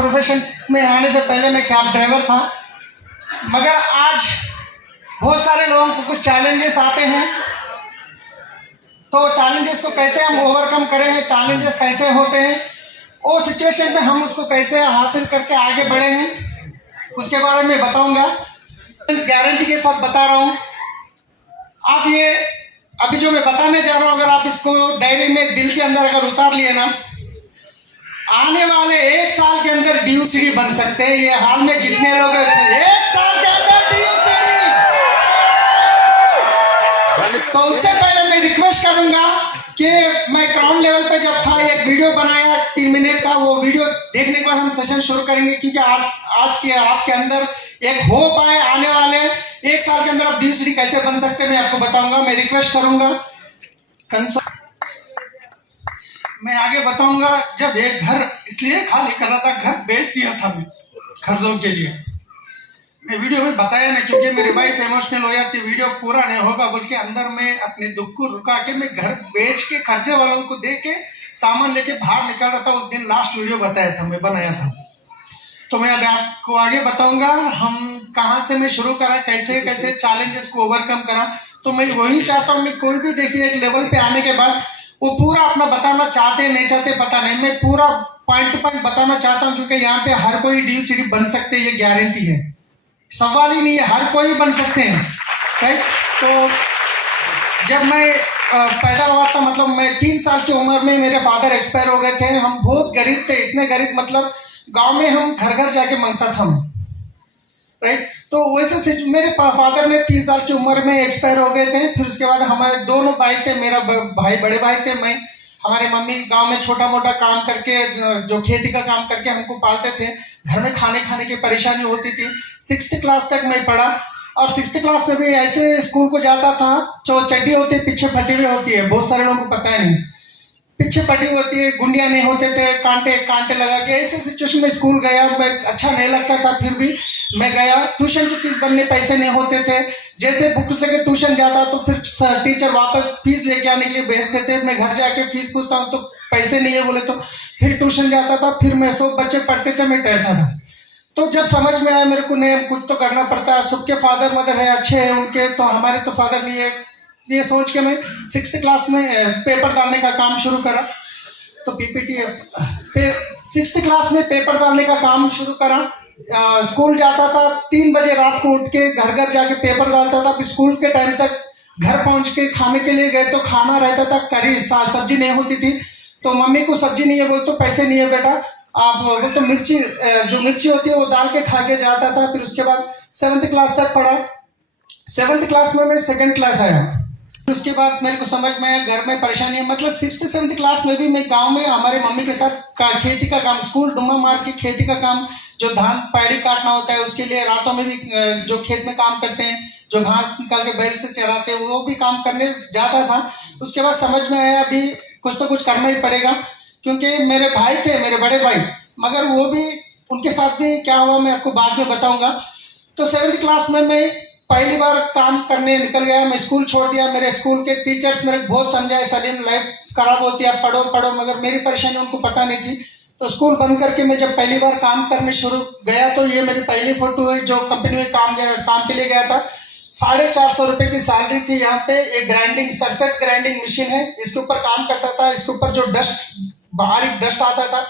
Profession में आने से पहले मैं कैब ड्राइवर था, मगर आज बहुत सारे लोगों को कुछ चैलेंजेस आते हैं, तो चैलेंजेस को कैसे हम ओवरकम करें, चैलेंजेस कैसे होते हैं, वो सिचुएशन पे हम उसको कैसे हासिल करके आगे बढ़े हैं, उसके बारे में बताऊंगा। गारंटी के साथ बता रहा हूँ। आप ये अभी जो मैं बताने जा रहा हूँ, अगर आप इसको डायरी में दिल के अंदर अगर उतार लिए ना, आने वाले 1 साल के अंदर DUCD बन सकते हैं। ये हाल में जितने लोग 1 साल के अंदर DUCD, तो उससे पहले मैं रिक्वेस्ट करूंगा कि मैं ग्राउंड लेवल पे जब था एक वीडियो बनाया 3 मिनट का, वो वीडियो देखने के बाद हम सेशन शुरू करेंगे, क्योंकि आज के आपके अंदर एक होप आए, आने वाले 1 साल के अंदर आप DUCD कैसे बन सकते हैं मैं आपको बताऊंगा। मैं रिक्वेस्ट करूंगा, मैं आगे बताऊंगा। जब एक घर इसलिए खाली कर रहा था, घर बेच दिया था मैं खर्चों के लिए। मैं वीडियो में बताया नहीं क्योंकि मेरी वाइफ इमोशनल हो जाती, वीडियो पूरा नहीं होगा बोल के अंदर में अपने दुख को रुका के मैं घर बेच के खर्चे वालों को दे के सामान लेके बाहर निकल रहा था। उस दिन लास्ट वीडियो बताया था, मैं बनाया था। तो मैं अब आपको आगे बताऊंगा हम कहाँ से मैं शुरू करा, कैसे कैसे चैलेंजेस को ओवरकम करा। तो मैं वही चाहता हूँ, मैं कोई भी देखिए एक लेवल पे आने के बाद वो पूरा अपना बताना चाहते नहीं चाहते पता नहीं, मैं पूरा पॉइंट टू पॉइंट बताना चाहता हूँ, क्योंकि यहाँ पे हर कोई DUCD बन सकते हैं, ये गारंटी है, सवाल ही नहीं है, हर कोई बन सकते हैं, राइट। तो जब मैं पैदा हुआ था, मतलब मैं 3 साल की उम्र में मेरे फादर एक्सपायर हो गए थे। हम बहुत गरीब थे, इतने गरीब मतलब गांव में हम घर घर जाके मांगता था मैं, राइट। तो वैसे मेरे फादर ने 3 साल की उम्र में एक्सपायर हो गए थे। फिर उसके बाद हमारे दोनों भाई थे, मेरा भाई बड़े भाई थे, मैं, हमारे मम्मी गांव में छोटा मोटा काम करके जो खेती का काम करके हमको पालते थे। घर में खाने की परेशानी होती थी। 6th क्लास तक मैं पढ़ा, और 6th क्लास में भी ऐसे स्कूल को जाता था, जो चड्डी होती है पीछे फटी हुई होती है, बहुत सारे लोगों को पता है नहीं, पीछे फटी होती है, गुंडिया नहीं होते थे, कांटे लगा के, ऐसे सिचुएशन में स्कूल गया। मैं अच्छा नहीं लगता था, फिर भी मैं गया। ट्यूशन की फीस भरने पैसे नहीं होते थे, जैसे बुक्स लेके ट्यूशन जाता तो फिर टीचर वापस फीस लेके आने के लिए भेजते थे। मैं घर जाके फीस पूछता हूँ तो पैसे नहीं है बोले, तो फिर ट्यूशन जाता था। फिर मैं 100 बच्चे पढ़ते थे, मैं डरता था। तो जब समझ में आया मेरे को नहीं, कुछ तो करना पड़ता है, सबके फादर मदर है अच्छे हैं उनके, तो हमारे तो फादर नहीं है, ये सोच के मैं 6th क्लास में पेपर डालने का काम शुरू करा। तो PPT 6th क्लास में पेपर डालने का काम शुरू करा। स्कूल जाता था, 3 बजे रात को उठ के घर घर जाके पेपर डालता था। फिर स्कूल के टाइम तक घर पहुंच के खाने के लिए गए तो खाना रहता था करी, सब्जी नहीं होती थी। तो मम्मी को सब्जी नहीं है बोल तो पैसे नहीं है बेटा, आप बोल तो मिर्ची, जो मिर्ची होती है वो डाल के खा के जाता था। फिर उसके बाद 7th क्लास तक पढ़ा। 7th क्लास में मैं 2nd क्लास आया। उसके बाद मेरे को समझ में आया घर में परेशानी है, मतलब 6th 7th क्लास में भी मैं गांव में हमारे मम्मी के साथ खेती का काम, स्कूल डुम्मा मार के खेती का काम, जो धान पैड़ी काटना होता है उसके लिए रातों में भी जो खेत में काम करते हैं, जो घास निकाल के बैल से चराते हैं, वो भी काम करने जाता था। उसके बाद समझ में आया अभी कुछ तो कुछ करना ही पड़ेगा, क्योंकि मेरे भाई थे, मेरे बड़े भाई, मगर वो भी, उनके साथ भी क्या हुआ मैं आपको बाद में बताऊंगा। तो 7th क्लास में मैं पहली बार काम करने निकल गया। मैं स्कूल छोड़ दिया। मेरे स्कूल के टीचर्स मेरे बहुत समझाए, सलीम लाइफ खराब होती है, पढ़ो पढ़ो, मगर मेरी परेशानी उनको पता नहीं थी। तो स्कूल बंद करके मैं जब पहली बार काम करने शुरू गया, तो ये मेरी पहली फोटो है जो कंपनी में काम के लिए गया था। 450 रुपये की सैलरी थी। यहाँ पे एक ग्राइंडिंग, सरफेस ग्राइंडिंग मशीन है, इसके ऊपर काम करता था। इसके ऊपर जो बाहरी डस्ट आता था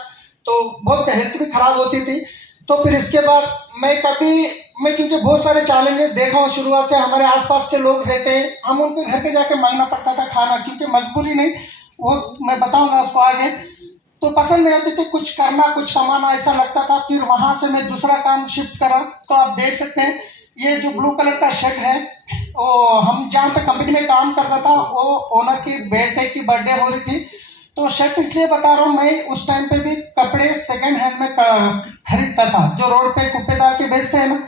तो बहुत हेल्थ भी खराब होती थी। तो फिर इसके बाद मैं क्योंकि बहुत सारे चैलेंजेस देखा हूँ शुरुआत से, हमारे आसपास के लोग रहते हैं, हम उनके घर पे जाके मांगना पड़ता था खाना, क्योंकि मजबूरी नहीं, वो मैं बताऊंगा उसको आगे। तो पसंद नहीं आती थी, कुछ करना कुछ कमाना ऐसा लगता था। फिर वहां से मैं दूसरा काम शिफ्ट करा। तो आप देख सकते हैं ये जो ब्लू कलर का शर्ट है, वो हम जहाँ पे कंपनी में काम करता था, वो ओनर की बेटे की बर्थडे हो रही थी। तो शर्ट इसलिए बता रहा हूँ, मैं उस टाइम पे भी कपड़े सेकंड हैंड में खरीदता था, जो रोड पे कुप्पे डाल के बेचते हैं ना,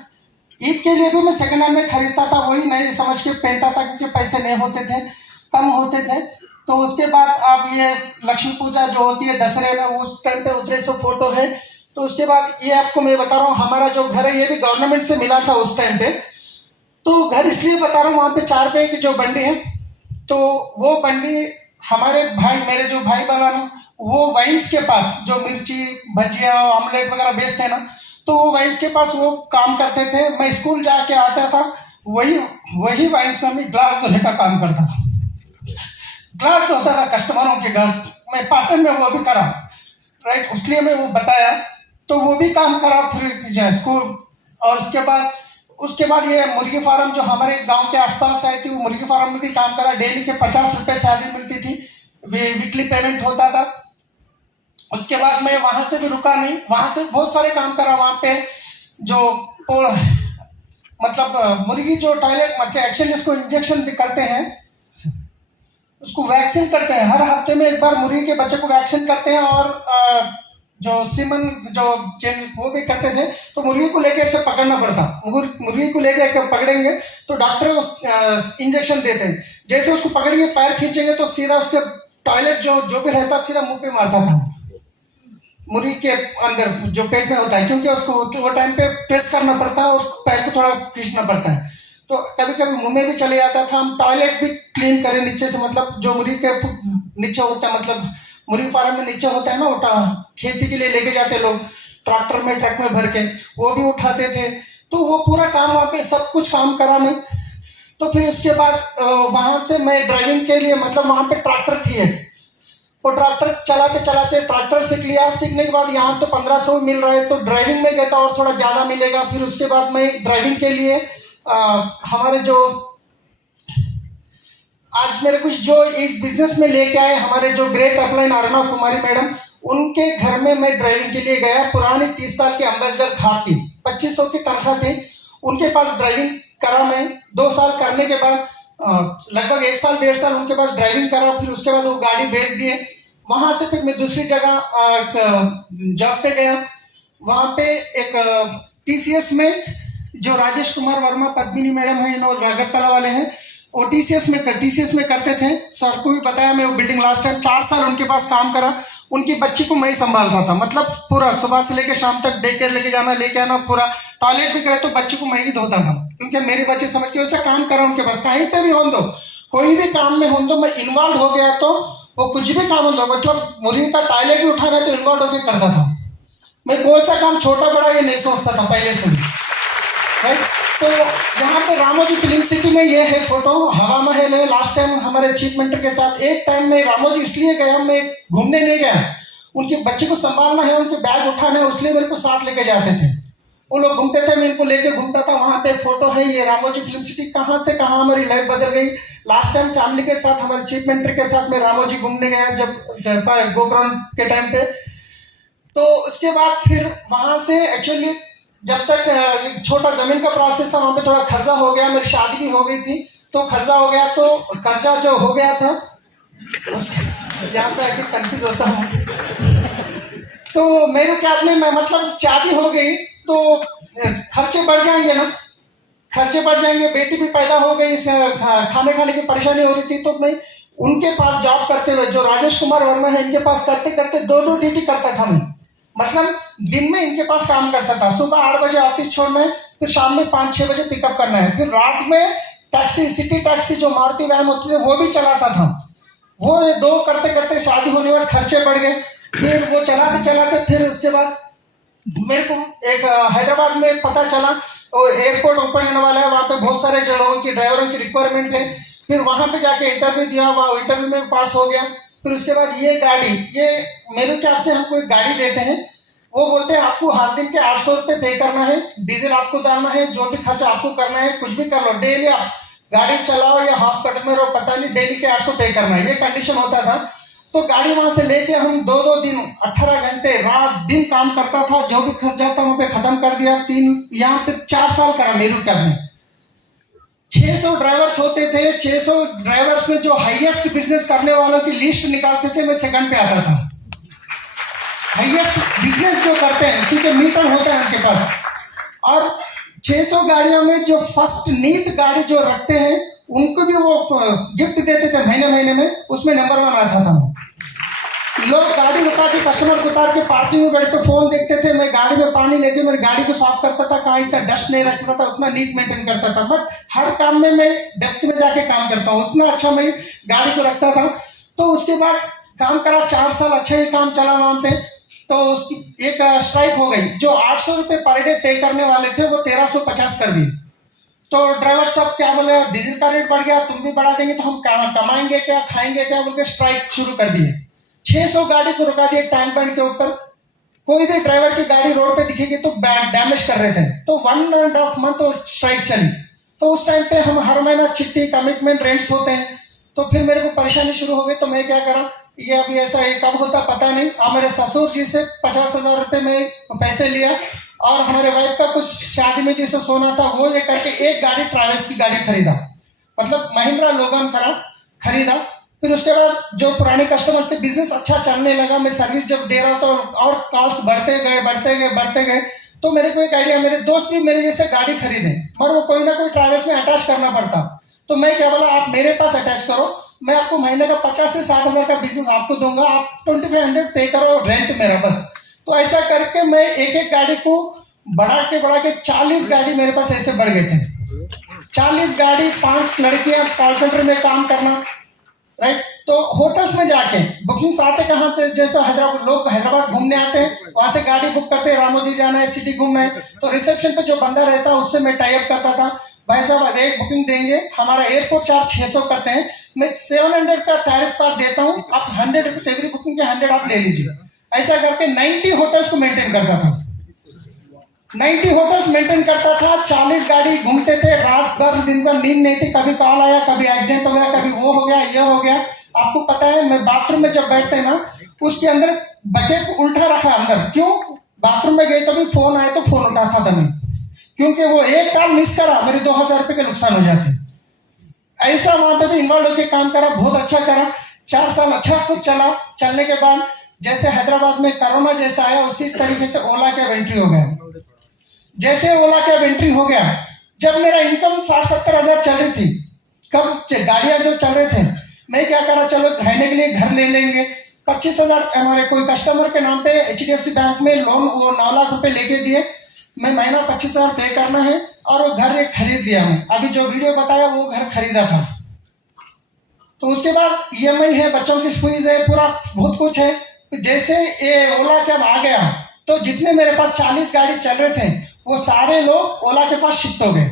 ईद के लिए भी मैं सेकंड हैंड में खरीदता था, वही नहीं समझ के पहनता था, क्योंकि पैसे नहीं होते थे, कम होते थे। तो उसके बाद आप ये लक्ष्मी पूजा जो होती है दशहरे में, उस टाइम पे उतरे सो फोटो है। तो उसके बाद ये आपको मैं बता रहा हूँ, हमारा जो घर है ये भी गवर्नमेंट से मिला था उस टाइम पे। तो घर इसलिए बता रहा हूँ, वहाँ पे 4 रुपये की जो बंडी है, तो वो बंडी हमारे भाई, मेरे जो भाई बहन वो वाइन्स के पास जो मिर्ची भजिया ऑमलेट वगैरह बेचते हैं ना, तो वो वाइन्स के पास वो काम करते थे। मैं स्कूल जाके आता था, वही वही वाइन्स में मैं ग्लास धोने का काम करता था, ग्लास धोता था कस्टमरों के ग्लास। मैं पार्ट टाइम में वो भी करा, राइट, इसलिए मैं वो बताया। तो वो भी काम करा फिर स्कूल। और उसके बाद ये मुर्गी फार्म जो हमारे गांव के आसपास आई थी, वो मुर्गी फार्म में भी काम करा। डेली के 50 रुपये सैलरी मिलती थी, वीकली पेमेंट होता था। उसके बाद मैं वहां से भी रुका नहीं, वहां से बहुत सारे काम करा। वहां पे जो मतलब मुर्गी जो टॉयलेट मतलब एक्चुअली उसको इंजेक्शन करते हैं, उसको वैक्सीन करते हैं, हर हफ्ते में एक बार मुर्गी के बच्चे को वैक्सीन करते हैं। और जो सीमन जो चेन वो भी करते थे। तो मुर्गी को लेके ऐसे पकड़ना पड़ता, मुर्गी को लेके पकड़ेंगे तो डॉक्टर इंजेक्शन देते हैं। जैसे उसको पकड़ेंगे, पैर खींचेंगे तो सीधा उसके टॉयलेट जो भी रहता सीधा मुंह पे मारता था, मुर्गी के अंदर जो पेट में होता है, क्योंकि उसको वो टाइम पे प्रेस करना पड़ता है और पैर को थोड़ा खींचना पड़ता है। तो कभी कभी मुंह में भी चले जाता था। हम टॉयलेट भी क्लीन करें नीचे से, मतलब जो मुर्गी के नीचे होता है, मतलब मुर्गी फार्म में नीचे होता है ना, वो खेती के लिए लेके जाते लोग ट्रैक्टर में, ट्रक में भर के, वो भी उठाते थे। तो वो पूरा काम वहाँ पे सब कुछ काम करा मैं। तो फिर उसके बाद वहां से मैं ड्राइविंग के लिए, मतलब वहां पे ट्रैक्टर थी, वो ट्रैक्टर चलाते चलाते ट्रैक्टर सीख लिया। सीखने के बाद यहाँ तो 1500 मिल रहा है, तो ड्राइविंग में गया था और थोड़ा ज़्यादा मिलेगा। फिर उसके बाद मैं ड्राइविंग के लिए हमारे जो आज मेरे कुछ जो इस बिजनेस में लेके आए हमारे जो ग्रेट अपलाइन अरुणा कुमारी मैडम, उनके घर में मैं ड्राइविंग के लिए गया। पुरानी 30 साल की एम्बेसडर कार थी, 2500 की तनख्वाह थी, उनके पास ड्राइविंग करा मैं। 2 साल करने के बाद लगभग 1 साल 1.5 साल उनके पास ड्राइविंग करा। फिर उसके बाद वो गाड़ी बेच दिए। वहां से फिर मैं दूसरी जगह जॉब पे गया। वहां पे एक TCS में जो राजेश कुमार वर्मा पद्मिनी मैडम है, अगरतला वाले हैं, वो TCS में करते थे। सर को भी बताया मैं, वो बिल्डिंग लास्ट टाइम 4 साल उनके पास काम करा। उनकी बच्ची को मैं ही संभालता था, मतलब पूरा सुबह से लेकर शाम तक डे केयर लेके जाना लेके आना, पूरा टॉयलेट भी करे तो बच्ची को मैं ही धोता था, क्योंकि मेरी बच्चे समझ के वैसे काम कर रहा उनके पास। कहीं पे भी हो दो, कोई भी काम में हो दो, मैं इन्वॉल्व हो गया तो वो कुछ भी काम हो दो, मतलब मुर्गी का टॉयलेट भी उठाना तो इन्वॉल्व होकर करता था मैं। कोई सा काम छोटा बड़ा ये नहीं सोचता था पहले से भी, राइट। तो यहाँ पे रामोजी फिल्म सिटी में ये है फोटो, हवा महल है। लास्ट टाइम हमारे चीफ मिनिस्टर के साथ एक टाइम में रामोजी इसलिए गया, मैं घूमने नहीं गया, उनके बच्चे को संभालना है, उनके बैग उठाना है, इसलिए मेरे को साथ लेके जाते थे। वो लोग घूमते थे, मैं इनको लेके घूमता था। वहाँ पे फोटो है, ये रामोजी फिल्म सिटी। कहाँ से कहाँ हमारी लाइफ बदल गई। लास्ट टाइम फैमिली के साथ, हमारे चीफ मिनिस्टर के साथ मैं रामोजी घूमने गया जब गोकर्ण के टाइम पे। तो उसके बाद फिर वहाँ से एक्चुअली जब तक छोटा जमीन का प्रोसेस था, वहाँ पे थोड़ा खर्चा हो गया, मेरी शादी भी हो गई थी, तो खर्चा हो गया। तो कर्जा जो हो गया था, यहाँ पे आके कंफ्यूज होता हूँ। तो मेरे क्या में मैं मतलब शादी हो गई तो खर्चे बढ़ जाएंगे ना, खर्चे बढ़ जाएंगे। बेटी भी पैदा हो गई, खाने की परेशानी हो रही थी। तो मैं उनके पास जॉब करते हुए, जो राजेश कुमार वर्मा है, इनके पास करते करते 2 ड्यूटी करता था मैं। मतलब दिन में इनके पास काम करता था, सुबह 8 बजे ऑफिस छोड़ना है, फिर शाम में 5-6 बजे पिकअप करना है, फिर रात में टैक्सी, सिटी टैक्सी जो मारुति वैन होती है वो भी चलाता था। वो 2 करते करते शादी होने वाले खर्चे बढ़ गए। फिर वो चलाते चलाते फिर उसके बाद मेरे को एक हैदराबाद में पता चला एयरपोर्ट ओपन होने वाला है, वहाँ पे बहुत सारे लोगों की ड्राइवरों की रिक्वायरमेंट है। फिर वहाँ पे जाके इंटरव्यू दिया, वहाँ इंटरव्यू में पास हो गया। फिर उसके बाद ये गाड़ी, ये मेरे ख्याल से हमको एक गाड़ी देते हैं, वो बोलते हैं आपको हर दिन के 800 रुपये पे करना है, डीजल आपको डालना है, जो भी खर्चा आपको करना है कुछ भी कर लो, डेली आप गाड़ी चलाओ या हॉस्पिटल में रहो, पता नहीं, डेली के 800 पे करना है, ये कंडीशन होता था। तो गाड़ी वहां से लेके हम 2-2 दिन 18 घंटे रात दिन काम करता था, जो भी खर्चा था वहां पे खत्म कर दिया। यहाँ पे 4 साल करा मेरू कैब में। 600 ड्राइवर्स होते थे, 600 ड्राइवर्स में जो हाईएस्ट बिजनेस करने वालों की लिस्ट निकालते थे, मैं सेकंड पे आता था। हाईएस्ट बिजनेस जो करते हैं, क्योंकि मीटर होता है उनके पास। और 600 गाड़ियों में जो फर्स्ट नीट गाड़ी जो रखते हैं, उनको भी वो गिफ्ट देते थे महीने महीने में, उसमें नंबर 1 आता था। लोग गाड़ी रुका के कस्टमर को उतार के पार्किंग में बैठे तो फोन देखते थे, मैं गाड़ी में पानी लेके मेरी गाड़ी को साफ करता था, कहीं का डस्ट नहीं रखता था, उतना नीट मेंटेन करता था। बट हर काम में मैं डेप्थ में जाके काम करता हूँ, उतना अच्छा मैं गाड़ी को रखता था। तो उसके बाद काम करा 4 साल, अच्छा ही काम चला वहाँ पे। तो उसकी एक स्ट्राइक हो गई, जो 800 रुपये पर डे पे करने वाले थे वो 1350 कर दिए। तो ड्राइवर सब क्या बोले, डीजल का रेट बढ़ गया, तुम भी बढ़ा देंगे तो हम कमाएंगे क्या, खाएंगे क्या, बोल के स्ट्राइक शुरू कर दिए। 600 गाड़ी को रुका दिए टैंक बैंड के ऊपर। कोई भी ड्राइवर की गाड़ी रोड पे दिखेगी तो डैमेज कर रहे थे। तो 1.5 मंथ स्ट्राइक चली। तो उस टाइम पे हम हर महीना चिट्ठी, कमिटमेंट, रेंट्स होते हैं। तो फिर मेरे को परेशानी शुरू हो गई। तो मैं क्या करा, ये अभी ऐसा है कब होता पता नहीं। और मेरे ससुर जी से 50,000 रुपये में पैसे लिया, और हमारे वाइफ का कुछ शादी में जिसे सोना था वो ये करके एक गाड़ी, ट्रैवल्स की गाड़ी खरीदा, मतलब महिंद्रा लोगन खरीदा। फिर उसके बाद जो पुराने कस्टमर्स थे, बिजनेस अच्छा चलने लगा, मैं सर्विस जब दे रहा था और कॉल्स बढ़ते गए। तो मेरे को एक आइडिया, मेरे दोस्त भी मेरे जैसे गाड़ी खरीदे, मगर वो कोई ना कोई ट्रैवल्स में अटैच करना पड़ता। तो मैं क्या बोला, आप मेरे पास अटैच करो, मैं आपको महीने का 50 से 60,000 का बिजनेस आपको दूंगा, आप 2500 पे करो रेंट मेरा बस। तो ऐसा करके मैं एक गाड़ी को बढ़ा के 40 गाड़ी मेरे पास ऐसे बढ़ गए थे। 40 गाड़ी, 5 लड़कियां, कॉल सेंटर में काम करना, राइट। तो होटल्स में जाके बुकिंग्स आते कहाँ थे, जैसे हैदराबाद, लोग हैदराबाद घूमने आते हैं, वहां से गाड़ी बुक करते हैं, रामोजी जाना है, सिटी घूमना है। तो रिसेप्शन पे जो बंदा रहता है उससे मैं टाई अप करता था, भाई साहब एक बुकिंग देंगे, हमारा एयरपोर्ट चार्ज 600 करते हैं, मैं 700 का टैरिफ कार्ड देता हूँ, आप 100 रुपीज एवरी बुकिंग के 100 आप ले लीजिए। ऐसा करके 90 होटल्स को मेंटेन करता था। 90 होटल्स मेंटेन करता था, 40 गाड़ी घूमते थे, रात भर दिन भर नींद नहीं थी, कभी कॉल आया, कभी एक्सीडेंट हो गया, कभी वो हो गया, ये हो गया। आपको पता है, मैं बाथरूम में जब बैठते हैं ना, उसके अंदर बकेट को उल्टा रखा अंदर, क्यों, बाथरूम में गए तभी फोन आए तो फोन उठाता था मैं, क्योंकि वो एक कॉल मिस करा मेरे 2000 रुपये के नुकसान हो जाते। ऐसा वहां पे भी इन्वॉल्व होकर काम करा, बहुत अच्छा करा। 4 साल अच्छा खूब चला। चलने के बाद जैसे हैदराबाद में कोरोना जैसा आया, उसी तरीके से ओला कैब एंट्री हो गया। जैसे ओला कैब एंट्री हो गया, जब मेरा इनकम 60-70 हजार चल रही थी, कब गाड़ियां जो चल रहे थे, मैं क्या करा, चलो रहने के लिए घर ले लेंगे। 25,000 हमारे कोई कस्टमर के नाम पे HDFC बैंक में लोन, वो 9 लाख रुपए लेके दिए, मैं महीना 25,000 पे करना है, और वो घर एक खरीद लिया। मैं अभी जो वीडियो बताया वो घर खरीदा था। तो उसके बाद EMI है, बच्चों की फीस है, पूरा बहुत कुछ है। जैसे ये ओला कैब आ गया, तो जितने मेरे पास 40 गाड़ी चल रहे थे, वो सारे लोग ओला के पास शिफ्ट हो गए।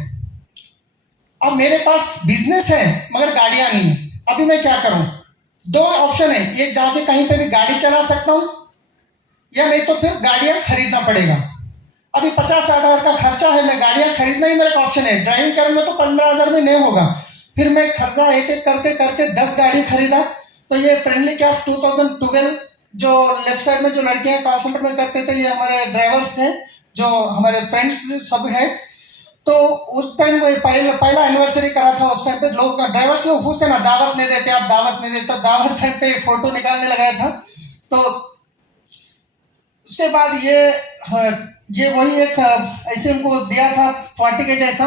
अब मेरे पास बिजनेस है मगर गाड़ियां नहीं है। अभी मैं क्या करूं, 2 ऑप्शन है, एक जाके कहीं पे भी गाड़ी चला सकता हूं, या नहीं तो फिर गाड़ियां खरीदना पड़ेगा। अभी 50-60 हजार का खर्चा है, मैं गाड़ियां खरीदना ही मेरा ऑप्शन है। ड्राइविंग करूंगा तो 15,000 में नहीं होगा। फिर मैं खर्चा एक एक करके 10 गाड़ी खरीदा। तो ये फ्रेंडली कैब 2012, जो लेफ्ट साइड में जो लड़कियां कॉल सेंटर में करते थे, ये हमारे ड्राइवर्स थे, जो हमारे फ्रेंड्स सब है। तो उस टाइम पहला एनिवर्सरी करा था। उस टाइम पे लोग, ड्राइवर्स लोग पूछते ना, दावत नहीं देते, आप दावत नहीं देते, दावत टाइम पे फोटो निकालने लगाया था। तो उसके बाद ये वही एक ऐसे उनको दिया था पार्टी के जैसा।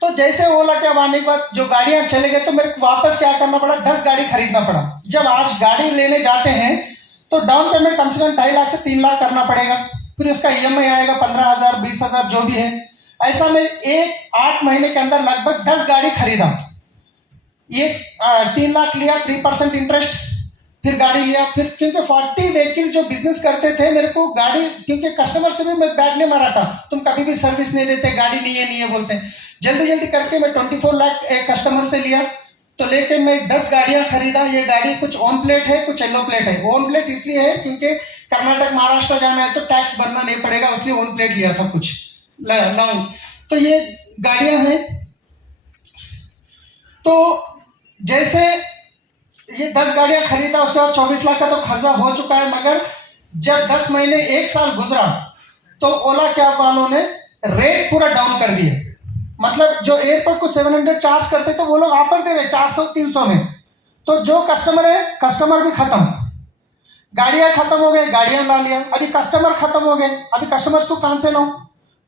तो जैसे ओला कैब आने के बाद जो गाड़ियां चले गए, तो मेरे को वापस क्या करना पड़ा, 10 गाड़ी खरीदना पड़ा। जब आज गाड़ी लेने जाते हैं तो डाउन पेमेंट कम से कम 2.5 लाख से 3 लाख करना पड़ेगा। फिर उसका EMI आएगा 15,000, 20,000 जो भी है। ऐसा मैं 8 महीने के अंदर लगभग 10 गाड़ी खरीदा। ये 3 लाख लिया, 3% इंटरेस्ट, फिर गाड़ी लिया। फिर क्योंकि 40 व्हीकल जो बिजनेस करते थे, मेरे को गाड़ी, क्योंकि कस्टमर से भी मैं बैग नहीं मारा था, तुम कभी भी सर्विस नहीं देते, गाड़ी नहीं है बोलते। जल्दी करके मैं 24 लाख एक कस्टमर से लिया। तो लेके मैं 10 गाड़ियां खरीदा। ये गाड़ी कुछ ऑन प्लेट है, कुछ येलो प्लेट है। ऑन प्लेट इसलिए है क्योंकि कर्नाटक, महाराष्ट्र जाना है तो टैक्स भरना नहीं पड़ेगा, इसलिए ऑन प्लेट लिया था कुछ लॉन्ग। तो ये गाड़ियां हैं। तो जैसे ये 10 गाड़ियां खरीदा, उसके बाद 24 लाख का तो खर्चा हो चुका है। मगर जब 10 महीने 1 साल गुजरा, तो ओला कैब वालों ने रेट पूरा डाउन कर दिए। मतलब जो एयरपोर्ट को 700 चार्ज करते थे, वो लोग ऑफर दे रहे 400-300 में। तो जो कस्टमर है, कस्टमर भी खत्म, गाड़ियां खत्म हो गए, गाड़ियां ला लिया। अभी कस्टमर खत्म हो गए, अभी कस्टमर्स को कहां से लो।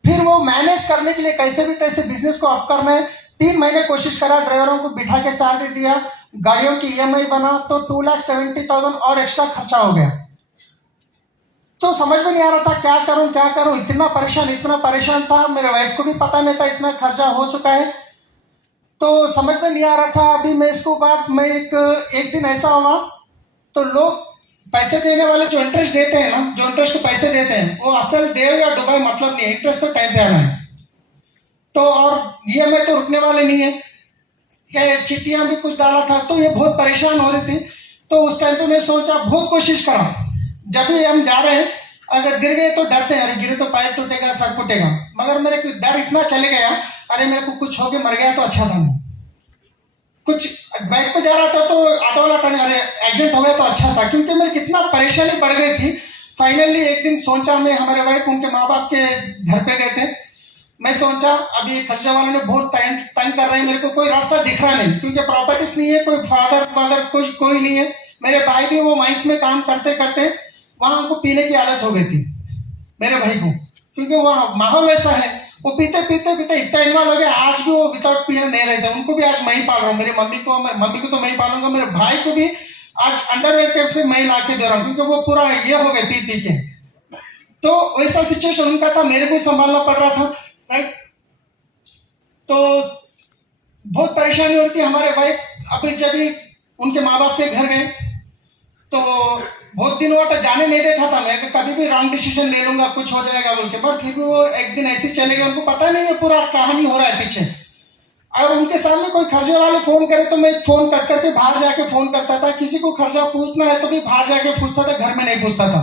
फिर वो मैनेज करने के लिए कैसे भी तैसे बिजनेस को अप करना है। 3 महीने कोशिश करा, ड्राइवरों को बिठा के सैलरी दिया, गाड़ियों की EMI बना, तो 2,70,000 और एक्स्ट्रा खर्चा हो गया। तो समझ में नहीं आ रहा था क्या करूं, इतना परेशान था। मेरे वाइफ को भी पता नहीं था इतना खर्चा हो चुका है, तो समझ में नहीं आ रहा था। अभी मैं इसको बाद में एक दिन ऐसा हुआ, तो लोग पैसे देने वाले जो इंटरेस्ट देते हैं ना, जो इंटरेस्ट को पैसे देते हैं, वो असल देव या डुबई मतलब नहीं है, इंटरेस्ट तो टाइम पे आना है। तो और ईएमआई तो रुकने वाले नहीं है, क्या चिट्ठियां भी कुछ डाला था, तो ये बहुत परेशान हो रही थी। तो उस टाइम पे मैं सोचा, बहुत कोशिश करा, जब भी हम जा रहे हैं अगर गिर गए तो डरते हैं, अरे गिरे तो पैर टूटेगा, सर फूटेगा, मगर मेरे को डर इतना चले गया, अरे मेरे को कुछ हो के मर गया तो अच्छा था, नहीं कुछ बाइक पे जा रहा था तो ऑटो वाला टर्न, अरे एक्सीडेंट हो गया तो अच्छा था, क्योंकि मेरे कितना परेशानी बढ़ गई थी। फाइनली एक दिन सोचा, मैं हमारे वाइफ उनके माँ बाप के घर पे गए थे, मैं सोचा अभी खर्चा वालों ने बहुत तंग कर रहे हैं, मेरे को कोई रास्ता दिख रहा नहीं, क्योंकि प्रॉपर्टीज नहीं है, कोई फादर कोई नहीं है, मेरे भाई भी वो माइंस में काम करते करते वहां हमको पीने की आदत हो गई थी मेरे भाई को, क्योंकि वहाँ माहौल ऐसा है, वो पीते इतना इन्वॉल्व हो गया, आज भी वो विदाउट पीने नहीं रहते, उनको भी आज मैं ही पाल रहा हूँ, मेरी मम्मी को तो मैं ही पालूंगा, मेरे भाई को भी आज अंडरवेयर से मैं ला के दे रहा हूँ, क्योंकि वो पूरा ये हो गए पी के। तो वैसा सिचुएशन उनका था, मेरे को संभालना पड़ रहा था, राइट। तो बहुत परेशानी हो रही थी। हमारे वाइफ अभी जब भी उनके माँ बाप के घर गए तो बहुत दिन हुआ था, जाने नहीं देता था मैं, कभी भी रॉन्ग डिसीजन ले लूंगा कुछ हो जाएगा बोल के, पर फिर भी वो एक दिन ऐसे चले गए, उनको पता नहीं है पूरा कहानी हो रहा है पीछे। और उनके सामने कोई खर्चे वाले फोन करे तो मैं फोन कट करके बाहर जाके फोन करता था, किसी को खर्चा पूछना है तो भी बाहर जाके पूछता था, घर में नहीं पूछता था।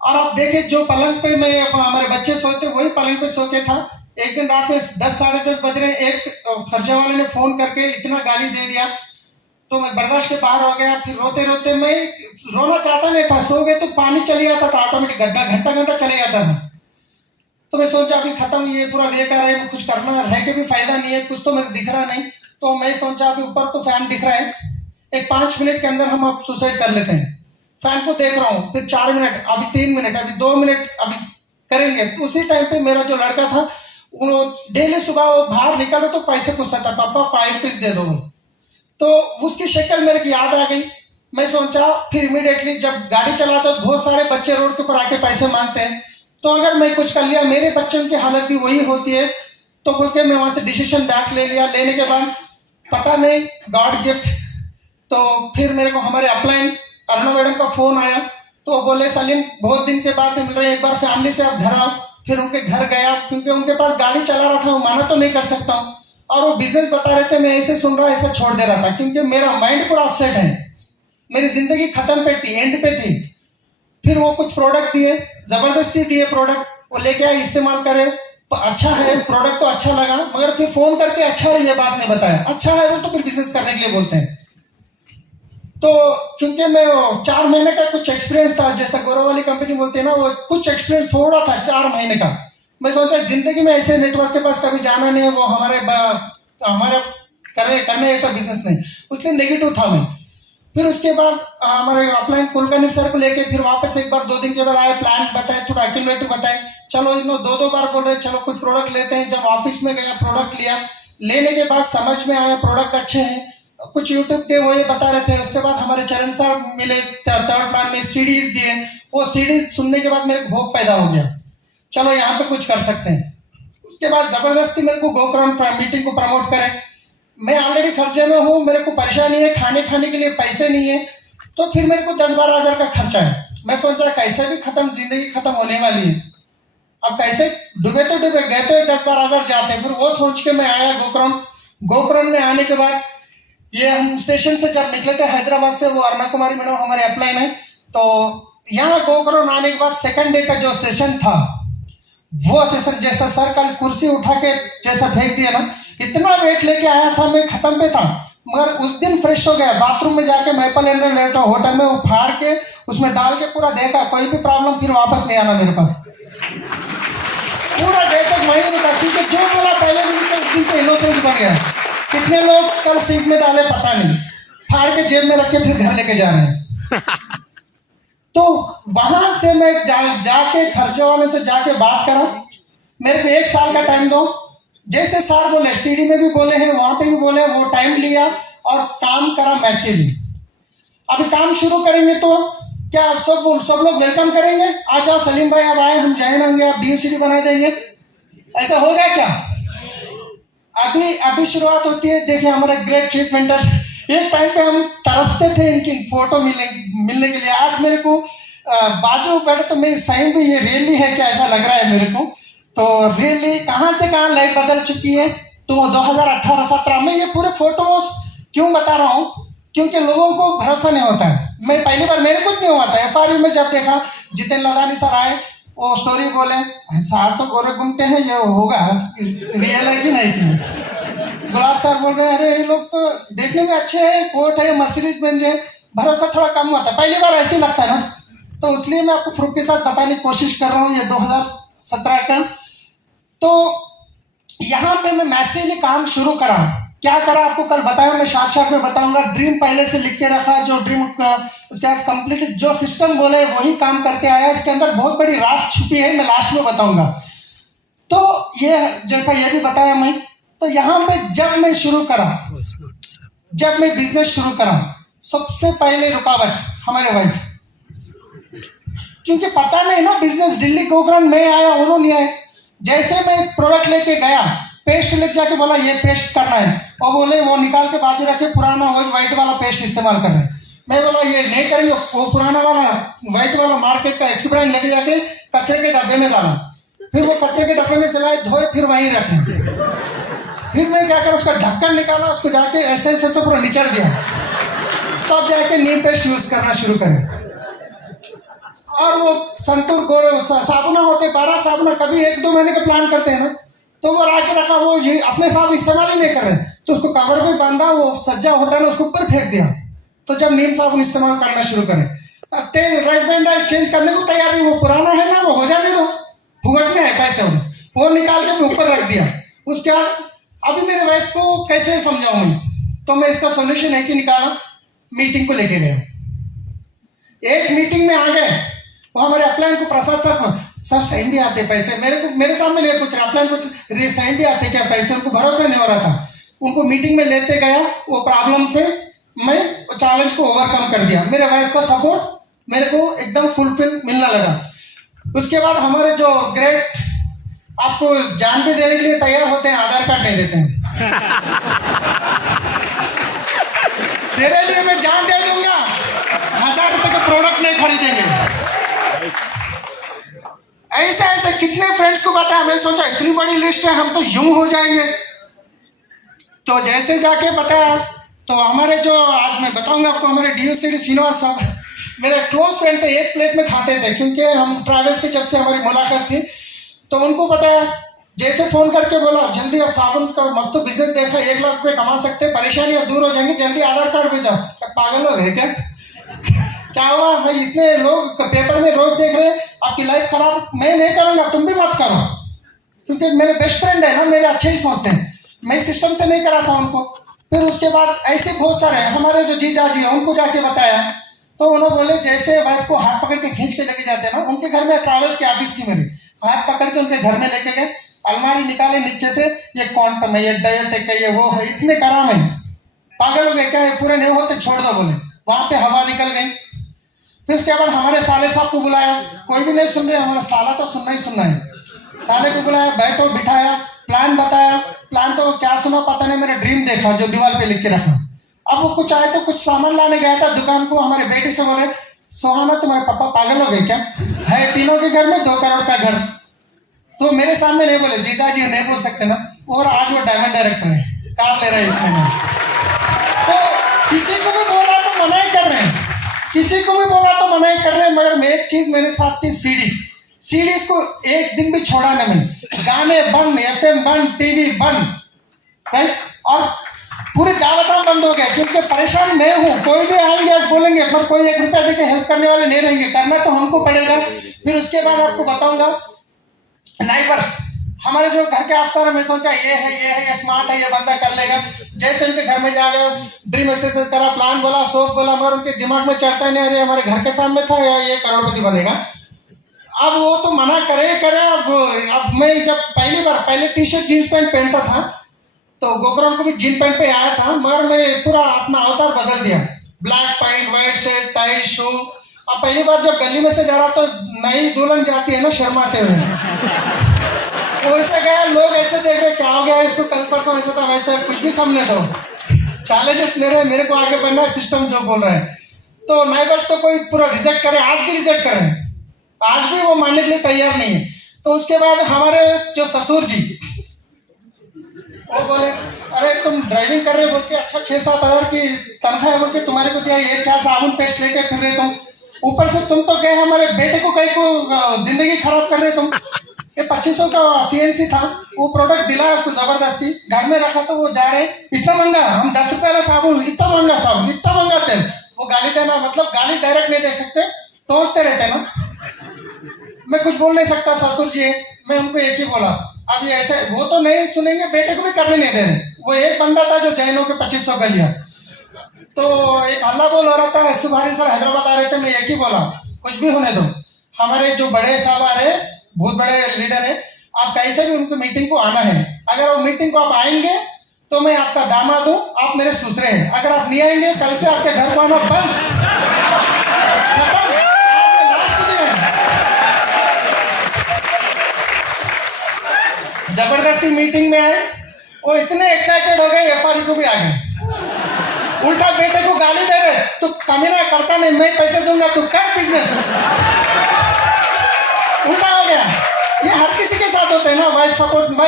और आप देखे जो पलंग पे मैं हमारे बच्चे सोते वही पलंग पे सो के था। एक दिन रात में 10 साढ़े 10 बज रहे, एक खर्चे वाले ने फोन करके इतना गाली दे दिया तो मैं बर्दाश्त के बाहर हो गया। फिर रोते रोते, मैं रोना चाहता नहीं था, सो गए तो पानी चली जाता था ऑटोमेटिक, घंटा चले जाता था। तो मैं सोचा अभी खत्म, ये पूरा बेकार है, कुछ करना रह के भी फायदा नहीं है, कुछ तो मेरे दिख रहा नहीं। तो मैं सोचा अभी ऊपर तो फैन दिख रहा है, एक 5 मिनट के अंदर हम अब सुसाइड कर लेते हैं। फैन को देख रहा हूँ, फिर 4 मिनट, अभी 3 मिनट, अभी 2 मिनट, अभी करेंगे। तो उसी टाइम पे मेरा जो लड़का था वो डेली सुबह वो बाहर निकला तो पैसे पूछता था, पापा 5 रुपीज दे दो। तो उसकी शक्ल मेरे को याद आ गई। मैं सोचा फिर इमीडिएटली, जब गाड़ी चलाता तो बहुत सारे बच्चे रोड के ऊपर आके पैसे मांगते हैं, तो अगर मैं कुछ कर लिया मेरे बच्चों की हालत भी वही होती है, तो बोल के मैं वहां से डिसीजन बैक ले लिया। लेने के बाद पता नहीं गॉड गिफ्ट, तो फिर मेरे को हमारे अपलाइन अर्णव मैडम का फोन आया, तो बोले सलीम बहुत दिन के बाद मिल रहे, एक बार फैमिली से आप घर आओ। फिर उनके घर गया, क्योंकि उनके पास गाड़ी चला रहा था, वो माना तो नहीं कर सकता हूँ, और वो बिजनेस बता रहे थे, मैं ऐसे सुन रहा ऐसा छोड़ दे रहा था, क्योंकि मेरा माइंड पूरा अपसेट है, मेरी जिंदगी खत्म पे थी, एंड पे थी। फिर वो कुछ प्रोडक्ट दिए, जबरदस्ती दिए प्रोडक्ट, वो लेके आए, इस्तेमाल करे, तो अच्छा है प्रोडक्ट, तो अच्छा लगा, मगर फिर फोन करके अच्छा है ये बात नहीं बताया, अच्छा है वो तो फिर बिजनेस करने के लिए बोलते हैं। तो क्योंकि मैं 4 महीने का कुछ एक्सपीरियंस था, जैसा गौरव वाली कंपनी बोलते हैं ना, वो कुछ एक्सपीरियंस थोड़ा था 4 महीने का। मैं सोचा जिंदगी में ऐसे नेटवर्क के पास कभी जाना नहीं है, वो हमारे करने ऐसा बिजनेस नहीं, उसलिए नेगेटिव था मैं। फिर उसके बाद हमारे अपलाइन कुलकर्णी सर को लेके फिर वापस एक बार 2 दिन के बाद आए, प्लान बताए, थोड़ा एक्यूमुलेटिव बताए, चलो इन 2 बार बोल रहे चलो कुछ प्रोडक्ट लेते हैं। जब ऑफिस में गया, प्रोडक्ट लिया, लेने के बाद समझ में आया प्रोडक्ट अच्छे हैं, कुछ यूट्यूब के वो ये बता रहे थे। उसके बाद हमारे चरण सर मिले, थर्ड प्लान में सीडीज दिए, वो सीडीज सुनने के बाद मेरे को भोग पैदा हो गया, चलो यहाँ पे कुछ कर सकते हैं। उसके बाद जबरदस्ती मेरे को गोकरण मीटिंग को प्रमोट करें, मैं ऑलरेडी खर्चे में हूँ, मेरे को परेशानी है, खाने के लिए पैसे नहीं है, तो फिर मेरे को 10-12 हज़ार का खर्चा है। मैं सोचा कैसे भी खत्म, जिंदगी खत्म होने वाली है, अब कैसे डूबे तो डूबे, गए तो 10-12 हज़ार जाते हैं। फिर वो सोच के मैं आया गोकरण में आने के बाद, ये हम स्टेशन से जब निकले थे हैदराबाद से, वो अर्णा कुमारी मैडम हमारे अपलाइन है, तो यहाँ गोकरण आने के बाद सेकंड डे का जो सेशन था, वो सेशन जैसा सर कल कुर्सी उठा के जैसा फेंक दिया ना, इतना वेट लेके आया था, मैं खत्म पे था, मगर उस दिन फ्रेश हो गया। बाथरूम में जाके मैपल एंड होटल में वो फाड़ के उसमें डाल के पूरा देखा, कोई भी प्रॉब्लम, फिर वापस नहीं आना मेरे पास, पूरा डे तक वहीं रुका, क्योंकि जो बोला पहले दिन से उस दिन से इनोसेंस बन गया। कितने लोग कल सिंक में डाले पता नहीं, फाड़ के जेब में रख के फिर घर लेके जा रहे हैं। तो वहां से मैं जाके खर्चे वालों से जाके बात करा, मेरे को 1 साल का टाइम दो, जैसे सर बोले, सीडी में भी बोले हैं, वहां पे भी बोले, वो टाइम लिया और काम करा मैसिवली। अभी काम शुरू करेंगे तो क्या सब लोग वेलकम करेंगे, आ जाओ सलीम भाई अब आए, हम ज्वाइन होंगे, आप DCD बना देंगे, ऐसा होगा क्या? अभी शुरुआत होती है। देखिए हमारे ग्रेट चीफ मेंटर एक टाइम पे हम तरसते थे इनकी फोटो मिलने के लिए। आज मेरे को बाजू बैठे तो मेरी सही में ये रियली है क्या ऐसा लग रहा है मेरे को। तो रियली कहाँ से कहाँ लाइफ बदल चुकी है। तो 2018-17 में ये पूरे फोटोज क्यों बता रहा हूँ, क्योंकि लोगों को भरोसा नहीं होता है। मैं पहली बार मेरे कुछ नहीं हुआ था, FRU में जब देखा जितेन लदानी सर आए, वो स्टोरी बोले सार तो गोरे घूमते हैं, ये होगा रियल है कि नहीं कि। गुलाब सर बोल रहे हैं अरे ये लोग तो देखने में अच्छे हैं, कोट है, मर्सिडीज बेंज है, भरोसा थोड़ा कम होता है। पहली बार ऐसे ही लगता है ना, तो इसलिए मैं आपको प्रूफ के साथ बताने की कोशिश कर रहा हूँ। ये 2017 का। तो यहाँ पे मैं मैसेजली काम शुरू करा, क्या करा आपको कल बताया, मैं शार्ट में बताऊंगा। ड्रीम पहले से लिख के रखा, जो ड्रीम उसके बाद कंप्लीट जो सिस्टम बोले वही काम करते आया। इसके अंदर बहुत बड़ी राज छुपी है, मैं लास्ट में बताऊंगा। तो ये जैसा ये भी बताया मैं, तो यहाँ पे जब मैं शुरू करा, जब मैं बिजनेस शुरू करा, सबसे पहले रुकावट हमारे वाइफ, क्योंकि पता नहीं ना बिजनेस। दिल्ली गोकर्ण में आया, उन्होंने आए। जैसे मैं प्रोडक्ट लेके गया, पेस्ट लेके जाके बोला ये पेस्ट करना है, और बोले वो निकाल के बाजू रखे पुराना वो व्हाइट वाला पेस्ट इस्तेमाल कर रहे हैं। मैं बोला ये नहीं करेंगे, वो पुराना वाला व्हाइट वाला मार्केट का एक्सब्रांड लेके जाके कचरे के डब्बे में डाला, फिर वो कचरे के डब्बे में से लाए, धोए, फिर वहीं रखे। फिर मैं क्या करा, उसका ढक्कन निकाला, उसको जाके ऐसे ऐसे पूरा निचड़ दिया, तब जाके नीम पेस्ट यूज करना शुरू करें। और वो संतूर गोरे साबुना होते 12 साबुना, कभी 1-2 महीने का प्लान करते हैं ना, तो वो राके रखा, वो ये अपने साथ इस्तेमाल ही नहीं कर रहे, तो उसको कवर में बांधा, वो सज्जा होता है ना, उसको ऊपर फेंक दिया। तो जब नीम साबुन इस्तेमाल करना शुरू करें, तेल राइस ब्रांड ऑयल चेंज करने को तैयार नहीं, वो पुराना है ना, वो हो जाने दो, फुगट में है पैसे, वो निकाल के ऊपर रख दिया। उसके बाद अभी मेरे वाइफ को कैसे समझाऊं मैं, तो मैं इसका सोल्यूशन है कि निकाला, मीटिंग को लेके गया। एक मीटिंग में आ गए, वो हमारे अपलाइन को प्रशासक सर साइन भी आते पैसे, मेरे सामने नहीं कुछ अपलाइन कुछ साइन भी आते क्या पैसे, उनको भरोसा नहीं हो रहा था। उनको मीटिंग में लेते गया, वो प्रॉब्लम से मैं चैलेंज को ओवरकम कर दिया। मेरे वाइफ का सपोर्ट मेरे को एकदम फुलफिल मिलने लगा। उसके बाद हमारे जो ग्रेट आपको जान भी देने के लिए तैयार होते हैं, आधार कार्ड नहीं देते हैं। तेरे लिए मैं जान दे दूंगा, 1000 रुपए का प्रोडक्ट नहीं खरीदेंगे। ऐसे ऐसे कितने फ्रेंड्स को बताया, मैं सोचा इतनी बड़ी लिस्ट है, हम तो यूं हो जाएंगे। तो जैसे जाके बताया, तो हमारे जो आज मैं बताऊंगा आपको, हमारे DOCD श्रीनिवास साहब मेरे क्लोज फ्रेंड थे, एक प्लेट में खाते थे, क्योंकि हम ट्रैवल्स की जब से हमारी मुलाकात थी। तो उनको बताया, जैसे फोन करके बोला जल्दी अब साबुन का मस्त बिजनेस देखा, 1 लाख रुपए कमा सकते, परेशानियां दूर हो जाएंगी, जल्दी आधार कार्ड भेजाओ। क्या पागल हो गए क्या? क्या हुआ भाई, इतने लोग पेपर में रोज देख रहे हैं, आपकी लाइफ खराब, मैं नहीं करूंगा, तुम भी मत करो, क्योंकि मेरे बेस्ट फ्रेंड है ना, मेरे अच्छे ही सोचते हैं। मैं सिस्टम से नहीं करा था उनको। फिर उसके बाद ऐसे बहुत सारे हमारे जो जीजा जी है, उनको जाके बताया, तो उन्होंने बोले जैसे वाइफ को हाथ पकड़ के खींच के लेके जाते हैं ना, उनके घर में ट्रैवल्स की ऑफिस थी, मेरी हाथ पकड़ के उनके घर में लेके गए, अलमारी निकाले नीचे से, ये क्वांटम है, ये डायटेक है, ये वो है, इतने कराम है, पागल हो गए क्या, पूरे नहीं होते छोड़ दो बोले, वहां पे हवा निकल गई। फिर उसके बाद हमारे साले साहब को बुलाया, कोई भी नहीं सुन रहे, हमारा साला तो सुनना ही सुनना है। साले को बुलाया, बैठो बिठाया, प्लान बताया, प्लान तो क्या सुना पता नहीं, मेरा ड्रीम देखा जो दीवार पे लिख के रखा। अब वो कुछ आए तो कुछ सामान लाने गया था दुकान को, हमारे बेटे से बोले सोहाना तुम्हारे पापा पागल हो गए क्या, है तीनों के घर में 2 करोड़ का घर। तो मेरे सामने नहीं बोले, जीजा जी नहीं बोल सकते ना, और आज वो डायमंड डायरेक्टर है, कार ले रहे हैं इसमें। तो किसी को भी बोला तो मना ही कर रहे हैं, किसी को भी बोला तो मना ही कर रहे हैं। मगर मैं एक चीज मेरे साथ थी, सीडीज को एक दिन भी छोड़ा ना मैं, गाने बंद, FM बंद, टीवी बंद, राइट, और पूरे दावत बंद हो गया, क्योंकि परेशान मैं हूँ। कोई भी आएंगे आज बोलेंगे, पर कोई 1 रुपया देके हेल्प करने वाले नहीं रहेंगे, करना तो हमको पड़ेगा। फिर उसके बाद आपको बताऊंगा नाइबर्स, हमारे जो घर के आसपास, मैं सोचा ये है, ये स्मार्ट है, ये बंदा कर लेगा। जैसे उनके घर में जा गया, ड्रीम एक्सरसाइज करा, प्लान बोला, सोप बोला, मगर उनके दिमाग में चढ़ता नहीं, अरे हमारे घर के सामने था, या ये करोड़पति बनेगा। अब वो तो मना करे। अब मैं जब पहले टी-शर्ट जीन्स पैंट पहनता था, तो गोकर्ण को भी जीन पैंट पे आया था, मगर मैं पूरा अपना अवतार बदल दिया, black pant, white shirt, tie, shoe. अब पहली बार जब गली में से जा रहा तो नई दुल्हन जाती है ना शर्माते हुए, वैसे गया, लोग ऐसे देख रहे क्या हो गया इसको, कल परसों ऐसा था वैसे, कुछ भी सामने दो। चैलेंजेस मेरे को आगे बढ़ना है, सिस्टम जो बोल रहा है। तो नाइबर्स तो कोई पूरा रिजेक्ट करे, आज भी रिजेक्ट कर रहे हैं, आज भी वो मानने के लिए तैयार नहीं है। तो उसके बाद हमारे जो ससुर जी वो बोले अरे तुम ड्राइविंग कर रहे बोल के, अच्छा 6-7 हज़ार की तनख्वाह है बोल के तुम्हारे को दिया, ये क्या साबुन पेस्ट लेके फिर रहे तुम, ऊपर से तुम तो गए हमारे बेटे को कहीं को जिंदगी खराब कर रहे तुम। ये 2500 का CNC था, वो प्रोडक्ट दिलाया उसको जबरदस्ती, घर में रखा तो वो जा रहे इतना महंगा, हम 10 रुपये वाला साबुन, इतना महंगा साबुन, इतना महंगा तेल, वो गाली देना मतलब गाली डायरेक्ट नहीं दे सकते, टोचते रहते ना। मैं कुछ बोल नहीं सकता, ससुर जी मैं उनको एक ही बोला, अब ये ऐसे वो तो नहीं सुनेंगे, बेटे को भी करने नहीं दे रहे। वो एक बंदा था जो जैनों के 2500 का लिया, तो एक हल्ला बोल हो रहा था, एसपी भारी सर हैदराबाद आ रहे थे, मैं एक ही बोला कुछ भी होने दो, हमारे जो बड़े साहब आ रहे बहुत बड़े लीडर है, आप कैसे भी उनको मीटिंग को आना है, अगर वो मीटिंग को आप आएंगे तो मैं आपका दामाद हूँ, आप मेरे ससुरे हैं, अगर आप नहीं आएंगे कल से आपके घर को आना बंद, खत्म, आज लास्ट दिन है। जबरदस्ती मीटिंग में आए, वो इतने एक्साइटेड हो गए FRE को भी आ गए, उल्टा बेटे को गाली दे रहे, तू कमीना करता नहीं, मैं पैसे दूंगा, तू कर बिजनेस, उल्टा हो गया। ये हर किसी के साथ होते हैं ना, वाइफ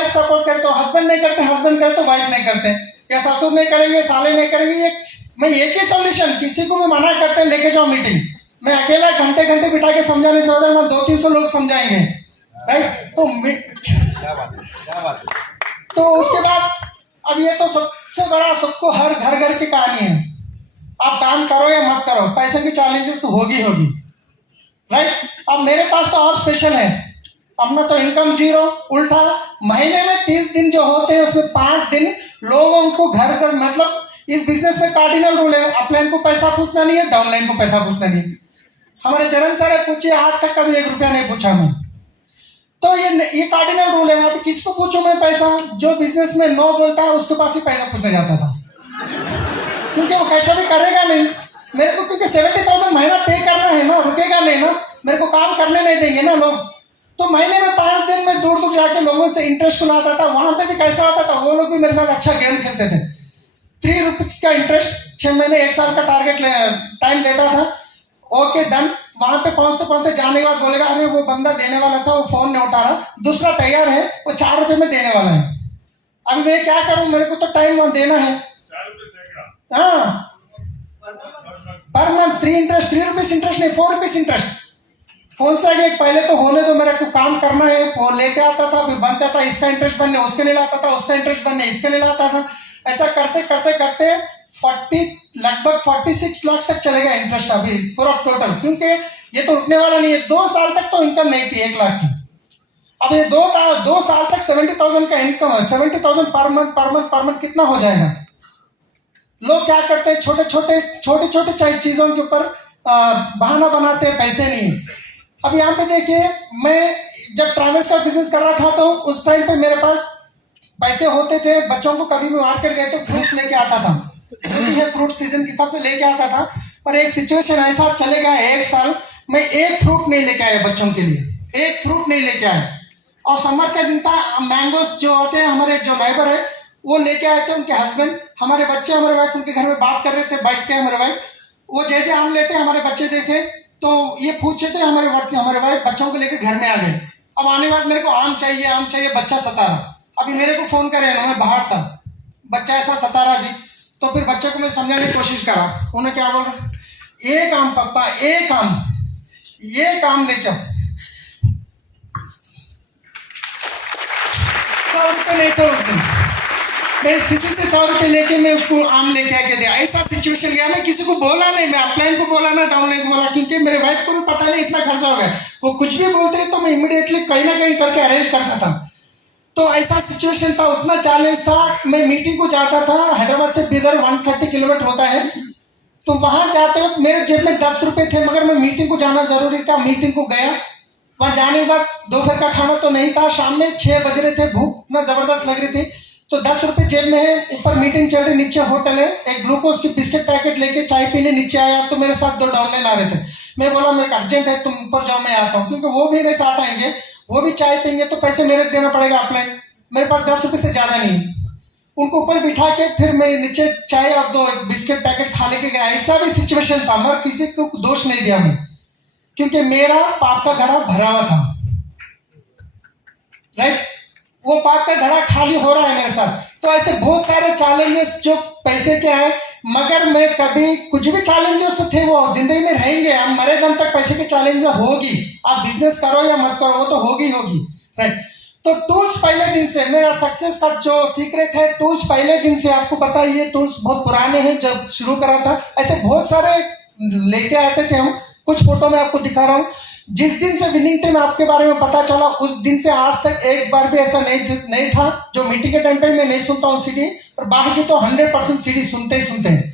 सपोर्ट करे तो हस्बैंड नहीं करते, हस्बैंड करे तो वाइफ नहीं करते, या ससुर नहीं करेंगे, साले नहीं करेंगे। ये मैं एक ही सॉल्यूशन, किसी को भी मना करते हैं लेके जाओ मीटिंग, मैं अकेला घंटे बिठा के समझाने से मैं 200-300 लोग समझाएंगे, राइट। तो उसके बाद अब ये तो सबसे बड़ा, सबको हर घर की कहानी है, आप काम करो या मत करो, पैसे की चैलेंजेस तो होगी, राइट। अब मेरे पास तो और स्पेशल है, अपना तो इनकम जीरो, उल्टा महीने में 30 दिन जो होते हैं उसमें 5 दिन लोगों को घर मतलब इस बिजनेस में कार्डिनल रूल है, अपलाइन को पैसा पूछना नहीं है, डाउनलाइन को पैसा पूछना नहीं है। हमारे चरण सर पूछिए, आज तक कभी 1 रुपया नहीं पूछा मैं, तो ये कार्डिनल रूल है। अभी किसको पूछूं मैं पैसा, जो बिजनेस में नो बोलता है उसके पास ही पैसा पूछने जाता था, क्योंकि वो कैसा भी करेगा नहीं मेरे को, क्योंकि 70,000 महीना पे करना है ना, रुकेगा नहीं ना, मेरे को काम करने नहीं देंगे ना लोग। तो महीने में 5 दिन में दूर जाके लोगों से इंटरेस्ट लाता था, वहां पे भी कैसा होता था, वो लोग भी मेरे साथ अच्छा गेम खेलते थे। 3 रुपीज का इंटरेस्ट 6 महीने 1 साल का टारगेट टाइम देता था, ओके डन। वहां पे पहुंचते जाने के बाद बोलेगा अरे वो बंदा देने वाला था, वो फोन नहीं उठा रहा, दूसरा तैयार है, वो 4 रुपए में देने वाला है। अब मैं क्या करूं, मेरे को तो टाइम देना है, हाँ पर मंथ 3 रुपीज इंटरेस्ट नहीं, 4 रुपीज इंटरेस्ट। फोन से आगे पहले तो होने दो, मेरे को काम करना है, वो लेके आता था, फिर बनता था, इसका इंटरेस्ट बनने उसके नहीं लाता था, उसका इंटरेस्ट बनने इसके नहीं लाता था, ऐसा करते करते 46 लाख तक चलेगा इंटरेस्ट अभी पूरा टोटल, क्योंकि ये तो रुकने वाला नहीं है। 2 साल तक तो इनकम नहीं थी 1 लाख की, अब ये 2 साल तक 70,000 का इनकम है, 70,000 पर मंथ कितना हो जाएगा। लोग क्या करते हैं, छोटे चीजों के ऊपर बहाना बनाते हैं, पैसे नहीं। अब यहाँ पे देखिए, मैं जब ट्रैवल्स का बिजनेस कर रहा था तो उस टाइम पे मेरे पास पैसे होते थे, बच्चों को कभी भी मार्केट गए तो फ्रूट्स लेके आता था, जो भी है फ्रूट सीजन के हिसाब से लेके आता था। पर एक सिचुएशन ऐसा चले गया, 1 साल मैं 1 फ्रूट नहीं लेके आया बच्चों के लिए, 1 फ्रूट नहीं लेके आया। और समर का दिन था, मैंगोस जो होते हैं, हमारे जो नेबर है वो लेके आए थे, उनके हस्बैंड, हमारे बच्चे, हमारे वाइफ उनके घर में बात कर रहे थे बैठ के, हमारे वाइफ वो जैसे आम लेते हमारे बच्चे देखे तो ये पूछे थे, हमारे वाइफ बच्चों को लेके घर में आ गए। अब आने के बाद मेरे को आम चाहिए, बच्चा सता रहा। अभी मेरे को फोन करे ना, मैं बाहर था, बच्चा ऐसा सता रहा जी, तो फिर बच्चे को मैं समझाने की कोशिश करा, उन्हें क्या बोल रहा, 1 आम पापा, 1 आम, ये काम लेके 100 रुपये नहीं थे उस दिन, मैं किसी से 100 रुपये लेके मैं उसको आम लेके आके दिया। ऐसा सिचुएशन गया, मैं किसी को बोला नहीं, मैं अपलाइन को बोला ना डाउनलाइन को बोला, क्योंकि मेरे वाइफ को भी पता नहीं इतना खर्चा हो गया। वो कुछ भी बोलते हैं तो मैं इमीडिएटली कहीं ना कहीं करके अरेंज करता था। तो ऐसा सिचुएशन था, उतना चैलेंज था। मैं मीटिंग को जाता था, हैदराबाद से बीदर 130 किलोमीटर होता है, तो वहां जाते वक्त मेरे जेब में 10 रुपये थे, मगर मैं मीटिंग को जाना जरूरी था, मीटिंग को गया। वहां जाने के बाद दोपहर का खाना तो नहीं था, शाम में 6 बज रहे थे, भूख इतना जबरदस्त लग रही थी, तो 10 रुपये जेब में है, ऊपर मीटिंग चल रही, नीचे होटल है, एक ग्लूकोज की बिस्किट पैकेट लेके चाय पीने नीचे आया, तो मेरे साथ 2 डाउनलाइन आ रहे थे। मैं बोला मेरे को अर्जेंट है, तुम ऊपर जाओ, मैं आता हूँ, क्योंकि वो भी मेरे साथ आएंगे, वो भी चाय पीएंगे, तो पैसे मेरे देना पड़ेगा अपलाइन, मेरे पास 10 रुपये से ज्यादा नहीं। उनको ऊपर बिठा के फिर मैं नीचे चाय और 2 बिस्किट पैकेट खा लेके गया। ऐसा भी सिचुएशन था, मगर किसी को दोष नहीं दिया मैं, क्योंकि मेरा पाप का घड़ा भरा हुआ था। राइट, वो पाप का घड़ा खाली हो रहा है मेरे साथ। तो ऐसे बहुत सारे चैलेंजेस जो पैसे के हैं, मगर मैं कभी कुछ भी चैलेंजेस तो थे, वो जिंदगी में रहेंगे। हम मरे दम तक पैसे के चैलेंज होगी, आप बिजनेस करो या मत करो, वो तो होगी। राइट, तो टूल्स पहले दिन से मेरा सक्सेस का जो सीक्रेट है, टूल्स पहले दिन से आपको पता है, ये टूल्स बहुत पुराने हैं। जब शुरू करा था ऐसे बहुत सारे लेके आते थे हम, कुछ फोटो में आपको दिखा रहा हूँ। जिस दिन से विनिंग टीम आपके बारे में पता चला, उस दिन से आज तक एक बार भी ऐसा नहीं था जो मीटिंग के टाइम पे मैं नहीं सुनता हूँ सीडी, और बाकी तो 100% सीडी सुनते ही सुनते हैं।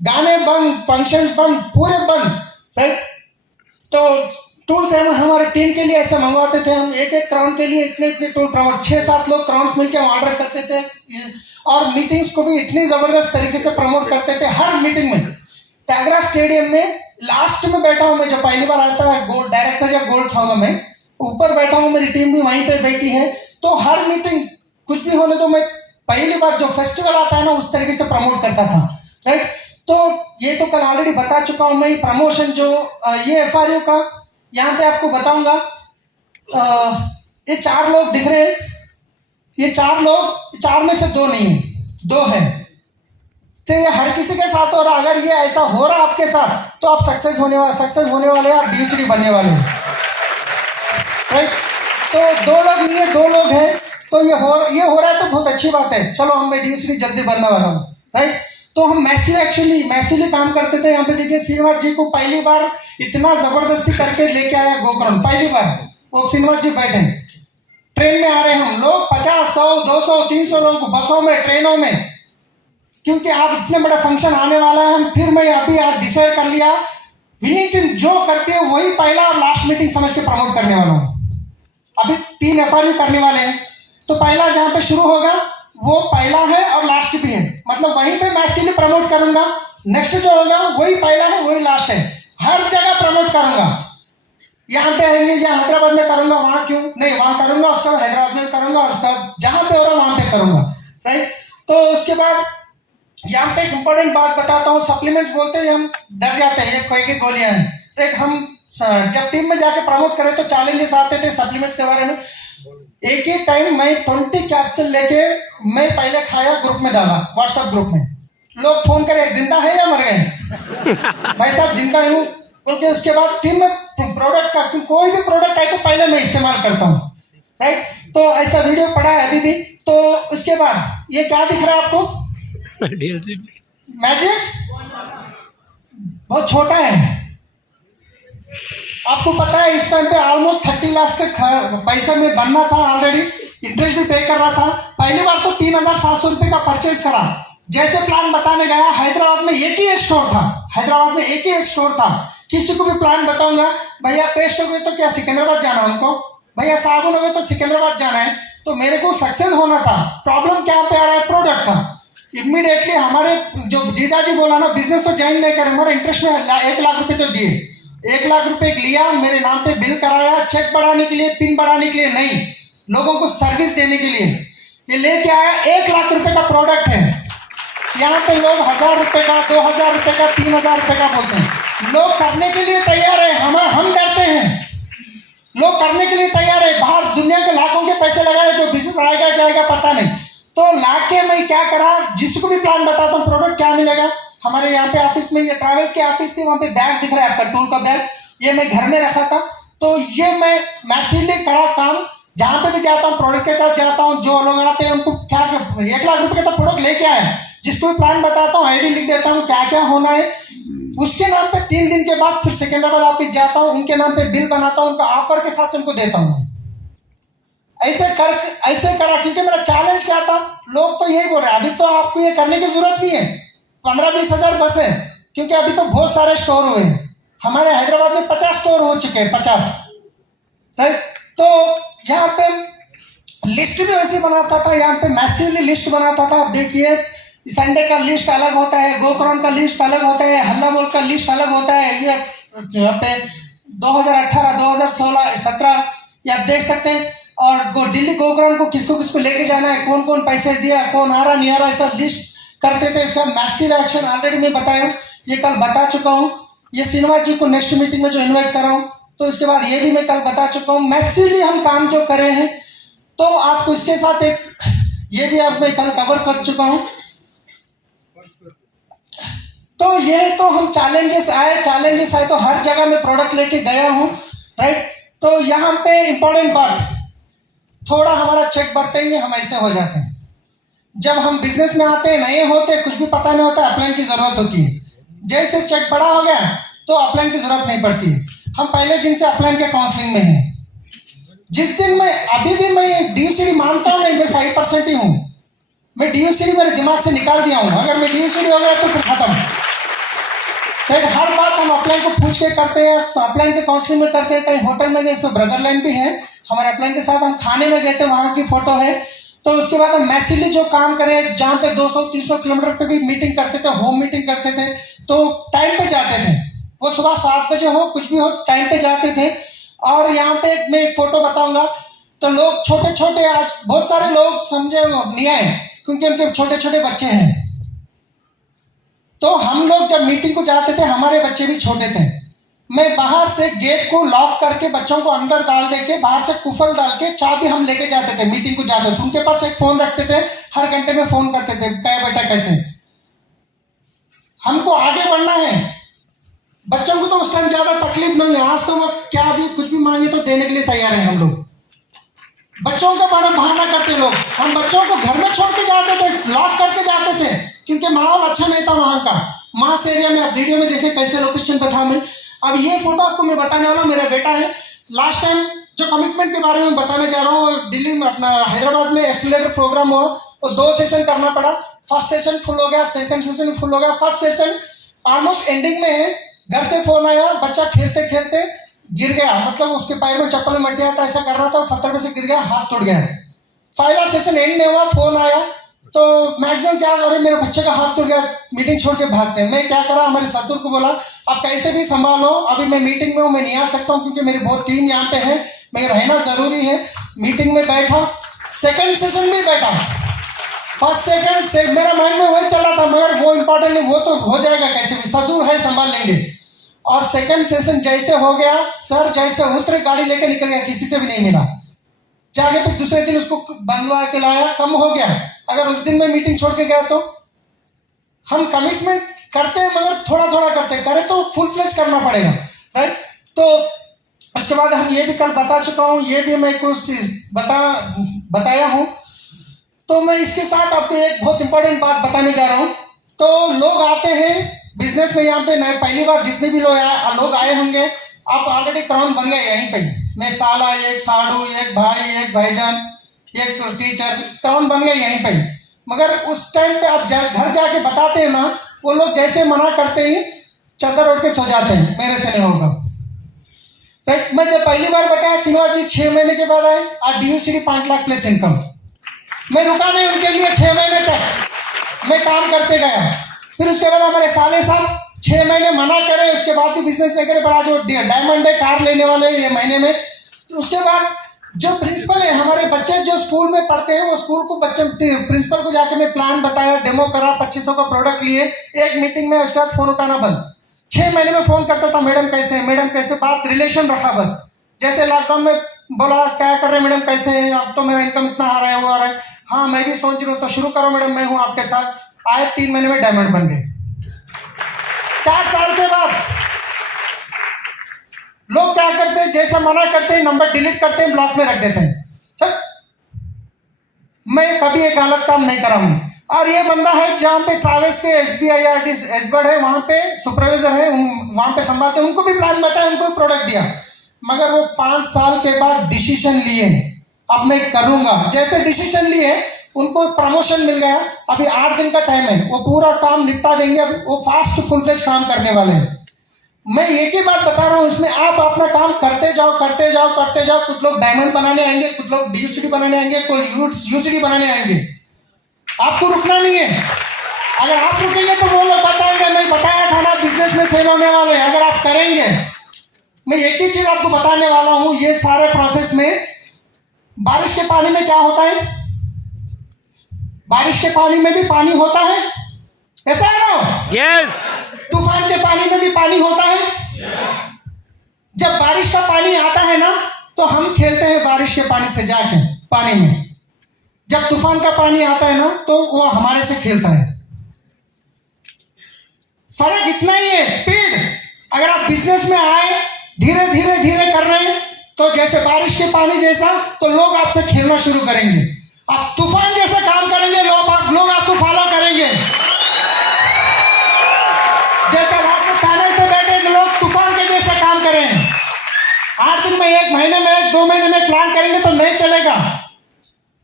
गाने बंद, फंक्शंस बंद, पूरे बंद। राइट, तो टूल्स हम हमारे टीम के लिए ऐसे मंगवाते थे। हम एक क्राउन के लिए इतने टूल प्रमोट, 6-7 लोग क्राउन्स मिलकर ऑर्डर करते थे, और मीटिंग्स को भी इतनी जबरदस्त तरीके से प्रमोट करते थे। हर मीटिंग में त्यागरा स्टेडियम में लास्ट में बैठा हूं मैं, जब पहली बार आता है गोल्ड डायरेक्टर या गोल्ड था, मैं ऊपर बैठा हूं, मेरी टीम भी वहीं पे बैठी है। तो हर मीटिंग कुछ भी होने तो मैं पहली बार जो फेस्टिवल आता है ना, उस तरीके से प्रमोट करता था। राइट, तो ये तो कल ऑलरेडी बता चुका हूं मैं। प्रमोशन जो ये FRU का यहाँ पे आपको बताऊंगा, ये 4 लोग दिख रहे हैं, ये 4 लोग, 4 में से 2 नहीं है, 2 है। तो ये हर किसी के साथ हो रहा। अगर ये ऐसा हो रहा आपके साथ, तो आप सक्सेस होने वाले हैं, आप DCD बनने वाले हैं। राइट, तो 2 लोग नहीं है, 2 लोग हैं, तो ये हो रहा है तो बहुत अच्छी बात है। चलो, हम मैं DCD जल्दी बनने वाला हूँ। राइट, तो हम मैसिवली काम करते थे। यहाँ पे देखिए, श्रीनिवास जी को पहली बार इतना जबरदस्ती करके लेके आया गोकर्ण, पहली बार वो श्रीनिवास जी बैठे ट्रेन में, आ रहे हैं हम लोग 50, 100, 200, 300 लोगों को, बसों में, ट्रेनों में, क्योंकि आप इतने बड़ा फंक्शन आने वाला है। हम फिर मैं अभी आज डिसाइड कर लिया, विनिंग टीम जो करती है वही पहला और लास्ट मीटिंग समझ के प्रमोट करने वाला हूँ। अभी 3 FRU करने वाले हैं, तो पहला जहाँ पे शुरू होगा वो पहला है और लास्ट भी है, मतलब वहीं पे मैं इसीलिए प्रमोट करूंगा। नेक्स्ट जो होगा वही पहला है, वही लास्ट है, हर जगह प्रमोट करूंगा। यहाँ पे आएंगे, या हैदराबाद में करूंगा, वहां क्यों नहीं, वहां करूंगा, उसके बाद हैदराबाद में करूंगा, और उसके बाद जहां पे हो रहा वहां पे करूंगा। राइट, तो उसके बाद यहाँ पे एक इंपॉर्टेंट बात बताता हूँ। सप्लीमेंट्स बोलते हैं, हम डर जाते हैं, ये कोई की गोलियां हैं। राइट, हम जब टीम में जाके प्रमोट करें तो चैलेंजेस आते थे सप्लीमेंट्स के बारे में। एक ही टाइम मैं 20 कैप्सूल लेके मैं पहले खाया, ग्रुप में डाला, व्हाट्सएप ग्रुप में। लोग फोन करे, जिंदा है या मर गए? भाई साहब जिंदा हूँ बोल के। उसके बाद टीम में प्रोडक्ट का, कोई भी प्रोडक्ट आए तो पहले मैं इस्तेमाल करता हूँ। राइट, तो ऐसा वीडियो पड़ा है अभी भी। तो उसके बाद ये क्या दिख रहा है आपको? मैजिक बहुत छोटा है, आपको पता है। इस टाइम पे ऑलमोस्ट 30 लाख का पैसा में बनना था ऑलरेडी, इंटरेस्ट भी पे कर रहा था। पहली बार तो 3700 रुपए का परचेज करा। जैसे प्लान बताने गया, हैदराबाद में एक ही एक स्टोर था। किसी को भी प्लान बताऊंगा, भैया पेस्ट हो गए तो क्या सिकंदराबाद जाना हमको, भैया साबुन हो गए तो सिकंदराबाद जाना है। तो मेरे को सक्सेस होना था। प्रॉब्लम क्या पे आ रहा है? प्रोडक्ट का। इमीडिएटली हमारे जो जीजा जी बोला ना, बिजनेस तो ज्वाइन नहीं करें, हमारे इंटरेस्ट में 1 लाख रुपए तो दिए। 1 लाख रुपए लिया, मेरे नाम पे बिल कराया, चेक बढ़ाने के लिए, पिन बढ़ाने के लिए नहीं, लोगों को सर्विस देने के लिए। ये लेके आया, 1 लाख रुपए का प्रोडक्ट है। यहाँ पे लोग 1000 रुपए का, 2000 रुपए का, 3000 रुपए का बोलते हैं। लोग करने के लिए तैयार है, हम डरते हैं। लोग करने के लिए तैयार है, बाहर दुनिया के लाखों के पैसे लगा रहे, जो बिजनेस आएगा जाएगा पता नहीं। तो लाके मैं क्या करा, जिसको भी प्लान बताता हूँ प्रोडक्ट क्या मिलेगा। हमारे यहाँ पे ऑफिस में, ये ट्रैवल्स के ऑफिस थी, वहाँ पे बैग दिख रहा है आपका, टूल का बैग, ये मैं घर में रखा था। तो ये मैं मैसिवली करा काम, जहाँ पे भी जाता हूँ प्रोडक्ट के साथ जाता हूँ। जो लोग आते हैं उनको क्या 1 लाख रुपए का तो प्रोडक्ट लेके आए, जिसको भी प्लान बताता हूँ, आईडी लिख देता हूँ क्या क्या होना है, उसके नाम पे 3 दिन के बाद फिर सिकंदराबाद ऑफिस जाता हूँ, उनके नाम पे बिल बनाता हूँ, उनका ऑफर के साथ उनको देता हूँ। ऐसे करा, क्योंकि मेरा चैलेंज क्या था, लोग तो यही बोल रहे हैं अभी तो आपको ये करने की जरूरत नहीं है, 15-20 हजार बस है, क्योंकि अभी तो बहुत सारे स्टोर हुए हैं। हमारे हैदराबाद में 50 स्टोर हो चुके हैं, 50। राइट, तो यहाँ पे लिस्ट भी वैसे बनाता था, यहाँ पे मैसिवली लिस्ट बनाता था। आप देखिए, संडे का लिस्ट अलग होता है, गोकर्ण का लिस्ट अलग होता है, हल्ला बोल का लिस्ट अलग होता है। ये यहाँ पे 2018, 2016, 17 ये आप देख सकते हैं। और दिल्ली गोग्राम को किसको किसको लेके जाना है, कौन कौन पैसे दिया, कौन आ रहा नहीं आ रहा, ऐसा लिस्ट करते थे। इसका मैसिव एक्शन ऑलरेडी मैं बताया हूँ, ये कल बता चुका हूँ। ये श्रीनिवास जी को नेक्स्ट मीटिंग में जो इन्वाइट कर रहा हूँ, तो इसके बाद ये भी मैं कल बता चुका हूँ। मैसिवली हम काम जो कर रहे हैं, तो आपको इसके साथ एक ये भी आप मैं कल कवर कर चुका हूँ। तो ये तो हम चैलेंजेस आए तो हर जगह मैं प्रोडक्ट लेके गया हूँ, राइट। तो यहाँ पे इंपॉर्टेंट बात, थोड़ा हमारा चेक बढ़ते ही हम ऐसे हो जाते हैं। जब हम बिजनेस में आते हैं, नए होते, कुछ भी पता नहीं होता, अपलाइन की जरूरत होती है। जैसे चेक बड़ा हो गया तो अपलाइन की जरूरत नहीं पड़ती है। हम पहले दिन से अपलाइन के काउंसलिंग में हैं। जिस दिन मैं अभी भी मैं DUCD मानता हूँ नहीं, मैं 5% ही हूँ। मैं DUCD मेरे दिमाग से निकाल दिया हूँ। अगर मैं DUCD हो गया तो फिर खत्म। राइट, हर बात हम अपलाइन को पूछ के करते हैं, अपलाइन के काउंसलिंग में करते हैं। कहीं होटल में गए, इसमें ब्रदरलैंड भी है हमारे अपलाइन के साथ, हम खाने में गए थे, वहाँ की फोटो है। तो उसके बाद हम मैसिवली जो काम करें, जहाँ पे 200-300 किलोमीटर पे भी मीटिंग करते थे, होम मीटिंग करते थे, तो टाइम पे जाते थे। वो सुबह 7 बजे हो, कुछ भी हो, टाइम पे जाते थे। और यहाँ पे मैं एक फोटो बताऊंगा, तो लोग छोटे छोटे, आज बहुत सारे लोग समझे नहीं आए क्योंकि उनके छोटे छोटे बच्चे हैं। तो हम लोग जब मीटिंग को जाते थे, हमारे बच्चे भी छोटे थे। मैं बाहर से गेट को लॉक करके बच्चों को अंदर डाल देके, बाहर से कुफल डाल के चाबी हम लेके जाते थे, मीटिंग को जाते थे। उनके पास एक फोन रखते थे, हर घंटे में फोन करते थे, क्या बेटा कैसे, हमको आगे बढ़ना है। बच्चों को तो उस टाइम ज्यादा तकलीफ नहीं है, आज तो वो क्या भी कुछ भी मांगे तो देने के लिए तैयार है हम लोग। बच्चों का बहाना करते लोग, हम बच्चों को घर में छोड़ के जाते थे, लॉक करके जाते थे, क्योंकि माहौल अच्छा नहीं था वहां का। मास एरिया में आप वीडियो में देखे कैसे लोकेशन पे था मैं। अब ये फोटो आपको मैं बताने वाला हूँ, मेरा बेटा है। लास्ट टाइम जो कमिटमेंट के बारे में बताने जा रहा हूँ, दिल्ली में अपना हैदराबाद में एक्सीलरेटर प्रोग्राम हुआ, तो 2 सेशन करना पड़ा। फर्स्ट सेशन फुल हो गया, सेकंड सेशन फुल हो गया, फर्स्ट सेशन ऑलमोस्ट एंडिंग में है। घर से फोन आया, बच्चा खेलते खेलते गिर गया, मतलब उसके पैर में चप्पल में मटिया था, ऐसा कर रहा था, पत्थर पे से गिर गया, हाथ टूट गया। फाइनल सेशन एंड नहीं हुआ, फोन आया, तो मैक्सिमम क्या कर रहे, मेरे बच्चे का हाथ टूट गया, मीटिंग छोड़ के भागते हैं। मैं क्या करा, हमारे ससुर को बोला आप कैसे भी संभालो, अभी मैं मीटिंग में हूँ, मैं नहीं आ सकता हूँ क्योंकि मेरी बहुत टीम यहाँ पे है, मैं रहना जरूरी है। मीटिंग में बैठा, सेकंड सेशन में बैठा, फर्स्ट सेकंड से मेरा माइंड में वही चल रहा था, मगर वो इंपॉर्टेंट नहीं, वो तो हो जाएगा कैसे भी, ससुर है संभाल लेंगे। और सेकंड सेशन जैसे हो गया, सर जैसे उतरे गाड़ी लेके निकल गया, किसी से भी नहीं मिला। जाके फिर दूसरे दिन उसको बंधवा के लाया, कम हो गया। अगर उस दिन मैं मीटिंग छोड़ के गया तो हम कमिटमेंट करते हैं, मगर थोड़ा थोड़ा करते हैं, करें तो फुल फ्लेज करना पड़ेगा, राइट। तो उसके बाद हम ये भी कल बता चुका हूँ, ये भी मैं कुछ बताया हूँ। तो मैं इसके साथ आपको एक बहुत इंपॉर्टेंट बात बताने जा रहा हूँ। तो लोग आते हैं बिजनेस में, यहाँ पे नए पहली बार जितने भी लोग आए होंगे, आप ऑलरेडी क्राउन बन गए यहीं पे। मैं साला, एक साड़ू, एक भाई, एक भाईजान, एक टीचर, क्राउन बन गए यहीं पे। मगर उस टाइम पे आप घर जाके बताते हैं ना, वो लोग जैसे मना करते ही चादर ओढ़ के सो जाते हैं, मेरे से नहीं होगा, राइट। मैं जब पहली बार बताया, श्रीनिवास जी 6 महीने के बाद आए, आज DUCD 5 लाख प्लस इनकम। मैं रुका नहीं उनके लिए, 6 महीने तक मैं काम करते गया। फिर उसके बाद हमारे साले साहब 6 महीने मना करे, उसके बाद भी बिजनेस नहीं करे, पर आज वो डायमंड है, कार लेने वाले ये महीने में। तो उसके बाद जो प्रिंसिपल है, हमारे बच्चे जो स्कूल में पढ़ते हैं, वो स्कूल को बच्चे प्रिंसिपल को जाके मैं प्लान बताया, डेमो करा, 2500 का प्रोडक्ट लिए, एक मीटिंग में। उसके बाद फोन उठाना बंद। 6 महीने में फोन करता था, मैडम कैसे हैं, मैडम कैसे, बात रिलेशन रखा बस। जैसे लॉकडाउन में बोला क्या कर रहे हैं मैडम, कैसे हैं, अब तो मेरा इनकम इतना आ रहा है, वो आ रहा है, हाँ मैं भी सोच रहा हूँ, तो शुरू करो मैडम, मैं हूँ आपके साथ। आए 3 महीने में डायमंड बन गए। 4 साल के बाद लोग क्या करते हैं, जैसा मना करते हैं, नंबर डिलीट करते हैं, ब्लॉक में रख देते हैं। सर मैं कभी एक गलत काम नहीं करा हूं। और ये बंदा है जहाँ पे ट्रैवल्स के SBIRT एसबर्ड है, वहां पे सुपरवाइजर है, वहां पे संभालते हैं, उनको भी प्लान बताया, उनको भी प्रोडक्ट दिया। मगर वो 5 साल के बाद डिसीजन लिए, अब मैं करूंगा। जैसे डिसीजन लिए, उनको प्रमोशन मिल गया। अभी 8 दिन का टाइम है, वो पूरा काम निपटा देंगे। अभी वो फास्ट फुल फ्लेज काम करने वाले हैं। मैं एक ही बात बता रहा हूँ, इसमें आप अपना काम करते जाओ, करते जाओ, करते जाओ। कुछ लोग डायमंड बनाने आएंगे, कुछ लोग DUCD बनाने आएंगे, कोई UCD बनाने आएंगे। आपको रुकना नहीं है। अगर आप रुकेंगे तो वो लोग बताएंगे मैं बताया था ना, बिजनेस में फेल होने वाले। अगर आप करेंगे, मैं एक ही चीज आपको बताने वाला हूँ, ये सारे प्रोसेस में बारिश के पानी में क्या होता है? बारिश के पानी में भी पानी होता है, ऐसा है ना? यस। तूफान के पानी में भी पानी होता है। जब बारिश का पानी आता है ना तो हम खेलते हैं बारिश के पानी से जाके पानी में। जब तूफान का पानी आता है ना तो वो हमारे से खेलता है। फर्क इतना ही है, स्पीड। अगर आप बिजनेस में आए, धीरे धीरे धीरे कर रहे हैं तो जैसे बारिश के पानी जैसा, तो लोग आपसे खेलना शुरू करेंगे। आप तूफान जैसा काम करेंगे, लोग आपको फॉलो करेंगे। जैसे रात में पैनल पे बैठे तो लोग तूफान के जैसे काम करें। 8 दिन में, 1 महीने में, 2 महीने में प्लान करेंगे तो नहीं चलेगा।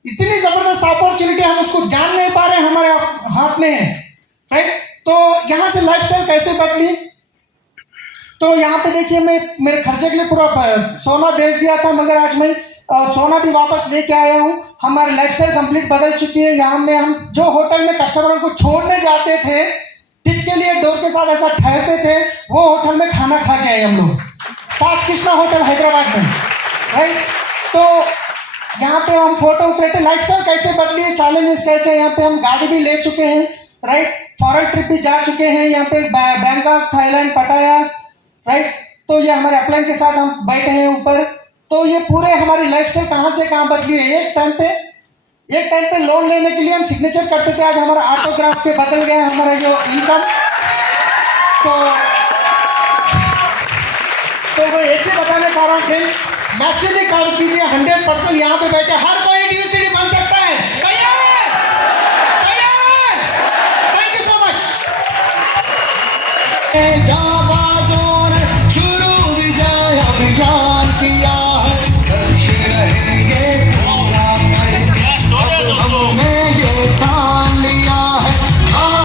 इतनी जबरदस्त अपॉर्चुनिटी, हम उसको जान नहीं पा रहे, हमारे हाथ में है, राइट? तो यहां से लाइफस्टाइल कैसे बदली? तो यहाँ पे देखिए, मैं मेरे खर्चे के लिए पूरा सोना बेच दिया था, मगर आज मैं सोना भी वापस लेके आया हूँ। हमारी लाइफस्टाइल कंप्लीट बदल चुकी है। यहाँ में हम जो होटल में कस्टमरों को छोड़ने जाते थे, टिप के लिए डोर के साथ ऐसा ठहरते थे, वो होटल में खाना खा के आए हम लोग, ताज कृष्णा होटल हैदराबाद में, राइट? तो यहाँ पे हम फोटो उतरे थे। लाइफस्टाइल कैसे बदली है, चैलेंजेस कैसे, यहाँ पे हम गाड़ी भी ले चुके हैं, राइट? फॉरेन ट्रिप भी जा चुके हैं, यहाँ पे बैंकॉक, थाईलैंड, पटाया, राइट? तो ये हमारे अपलाइन के साथ हम बैठे हैं ऊपर। तो ये पूरे हमारी लाइफस्टाइल कहाँ से कहाँ बदली है। एक टाइम पे लोन लेने के लिए हम सिग्नेचर करते थे, आज हमारा ऑटोग्राफ के बदल गया हमारा जो इनकम। तो मैं एक ही बताना चाह रहा हूँ फ्रेंड्स, मैसिवली काम कीजिए। 100% यहाँ पे बैठे हर कोई यूसीडी बन सकता है। तैयार है? Thank you so much. शुरू भी जाए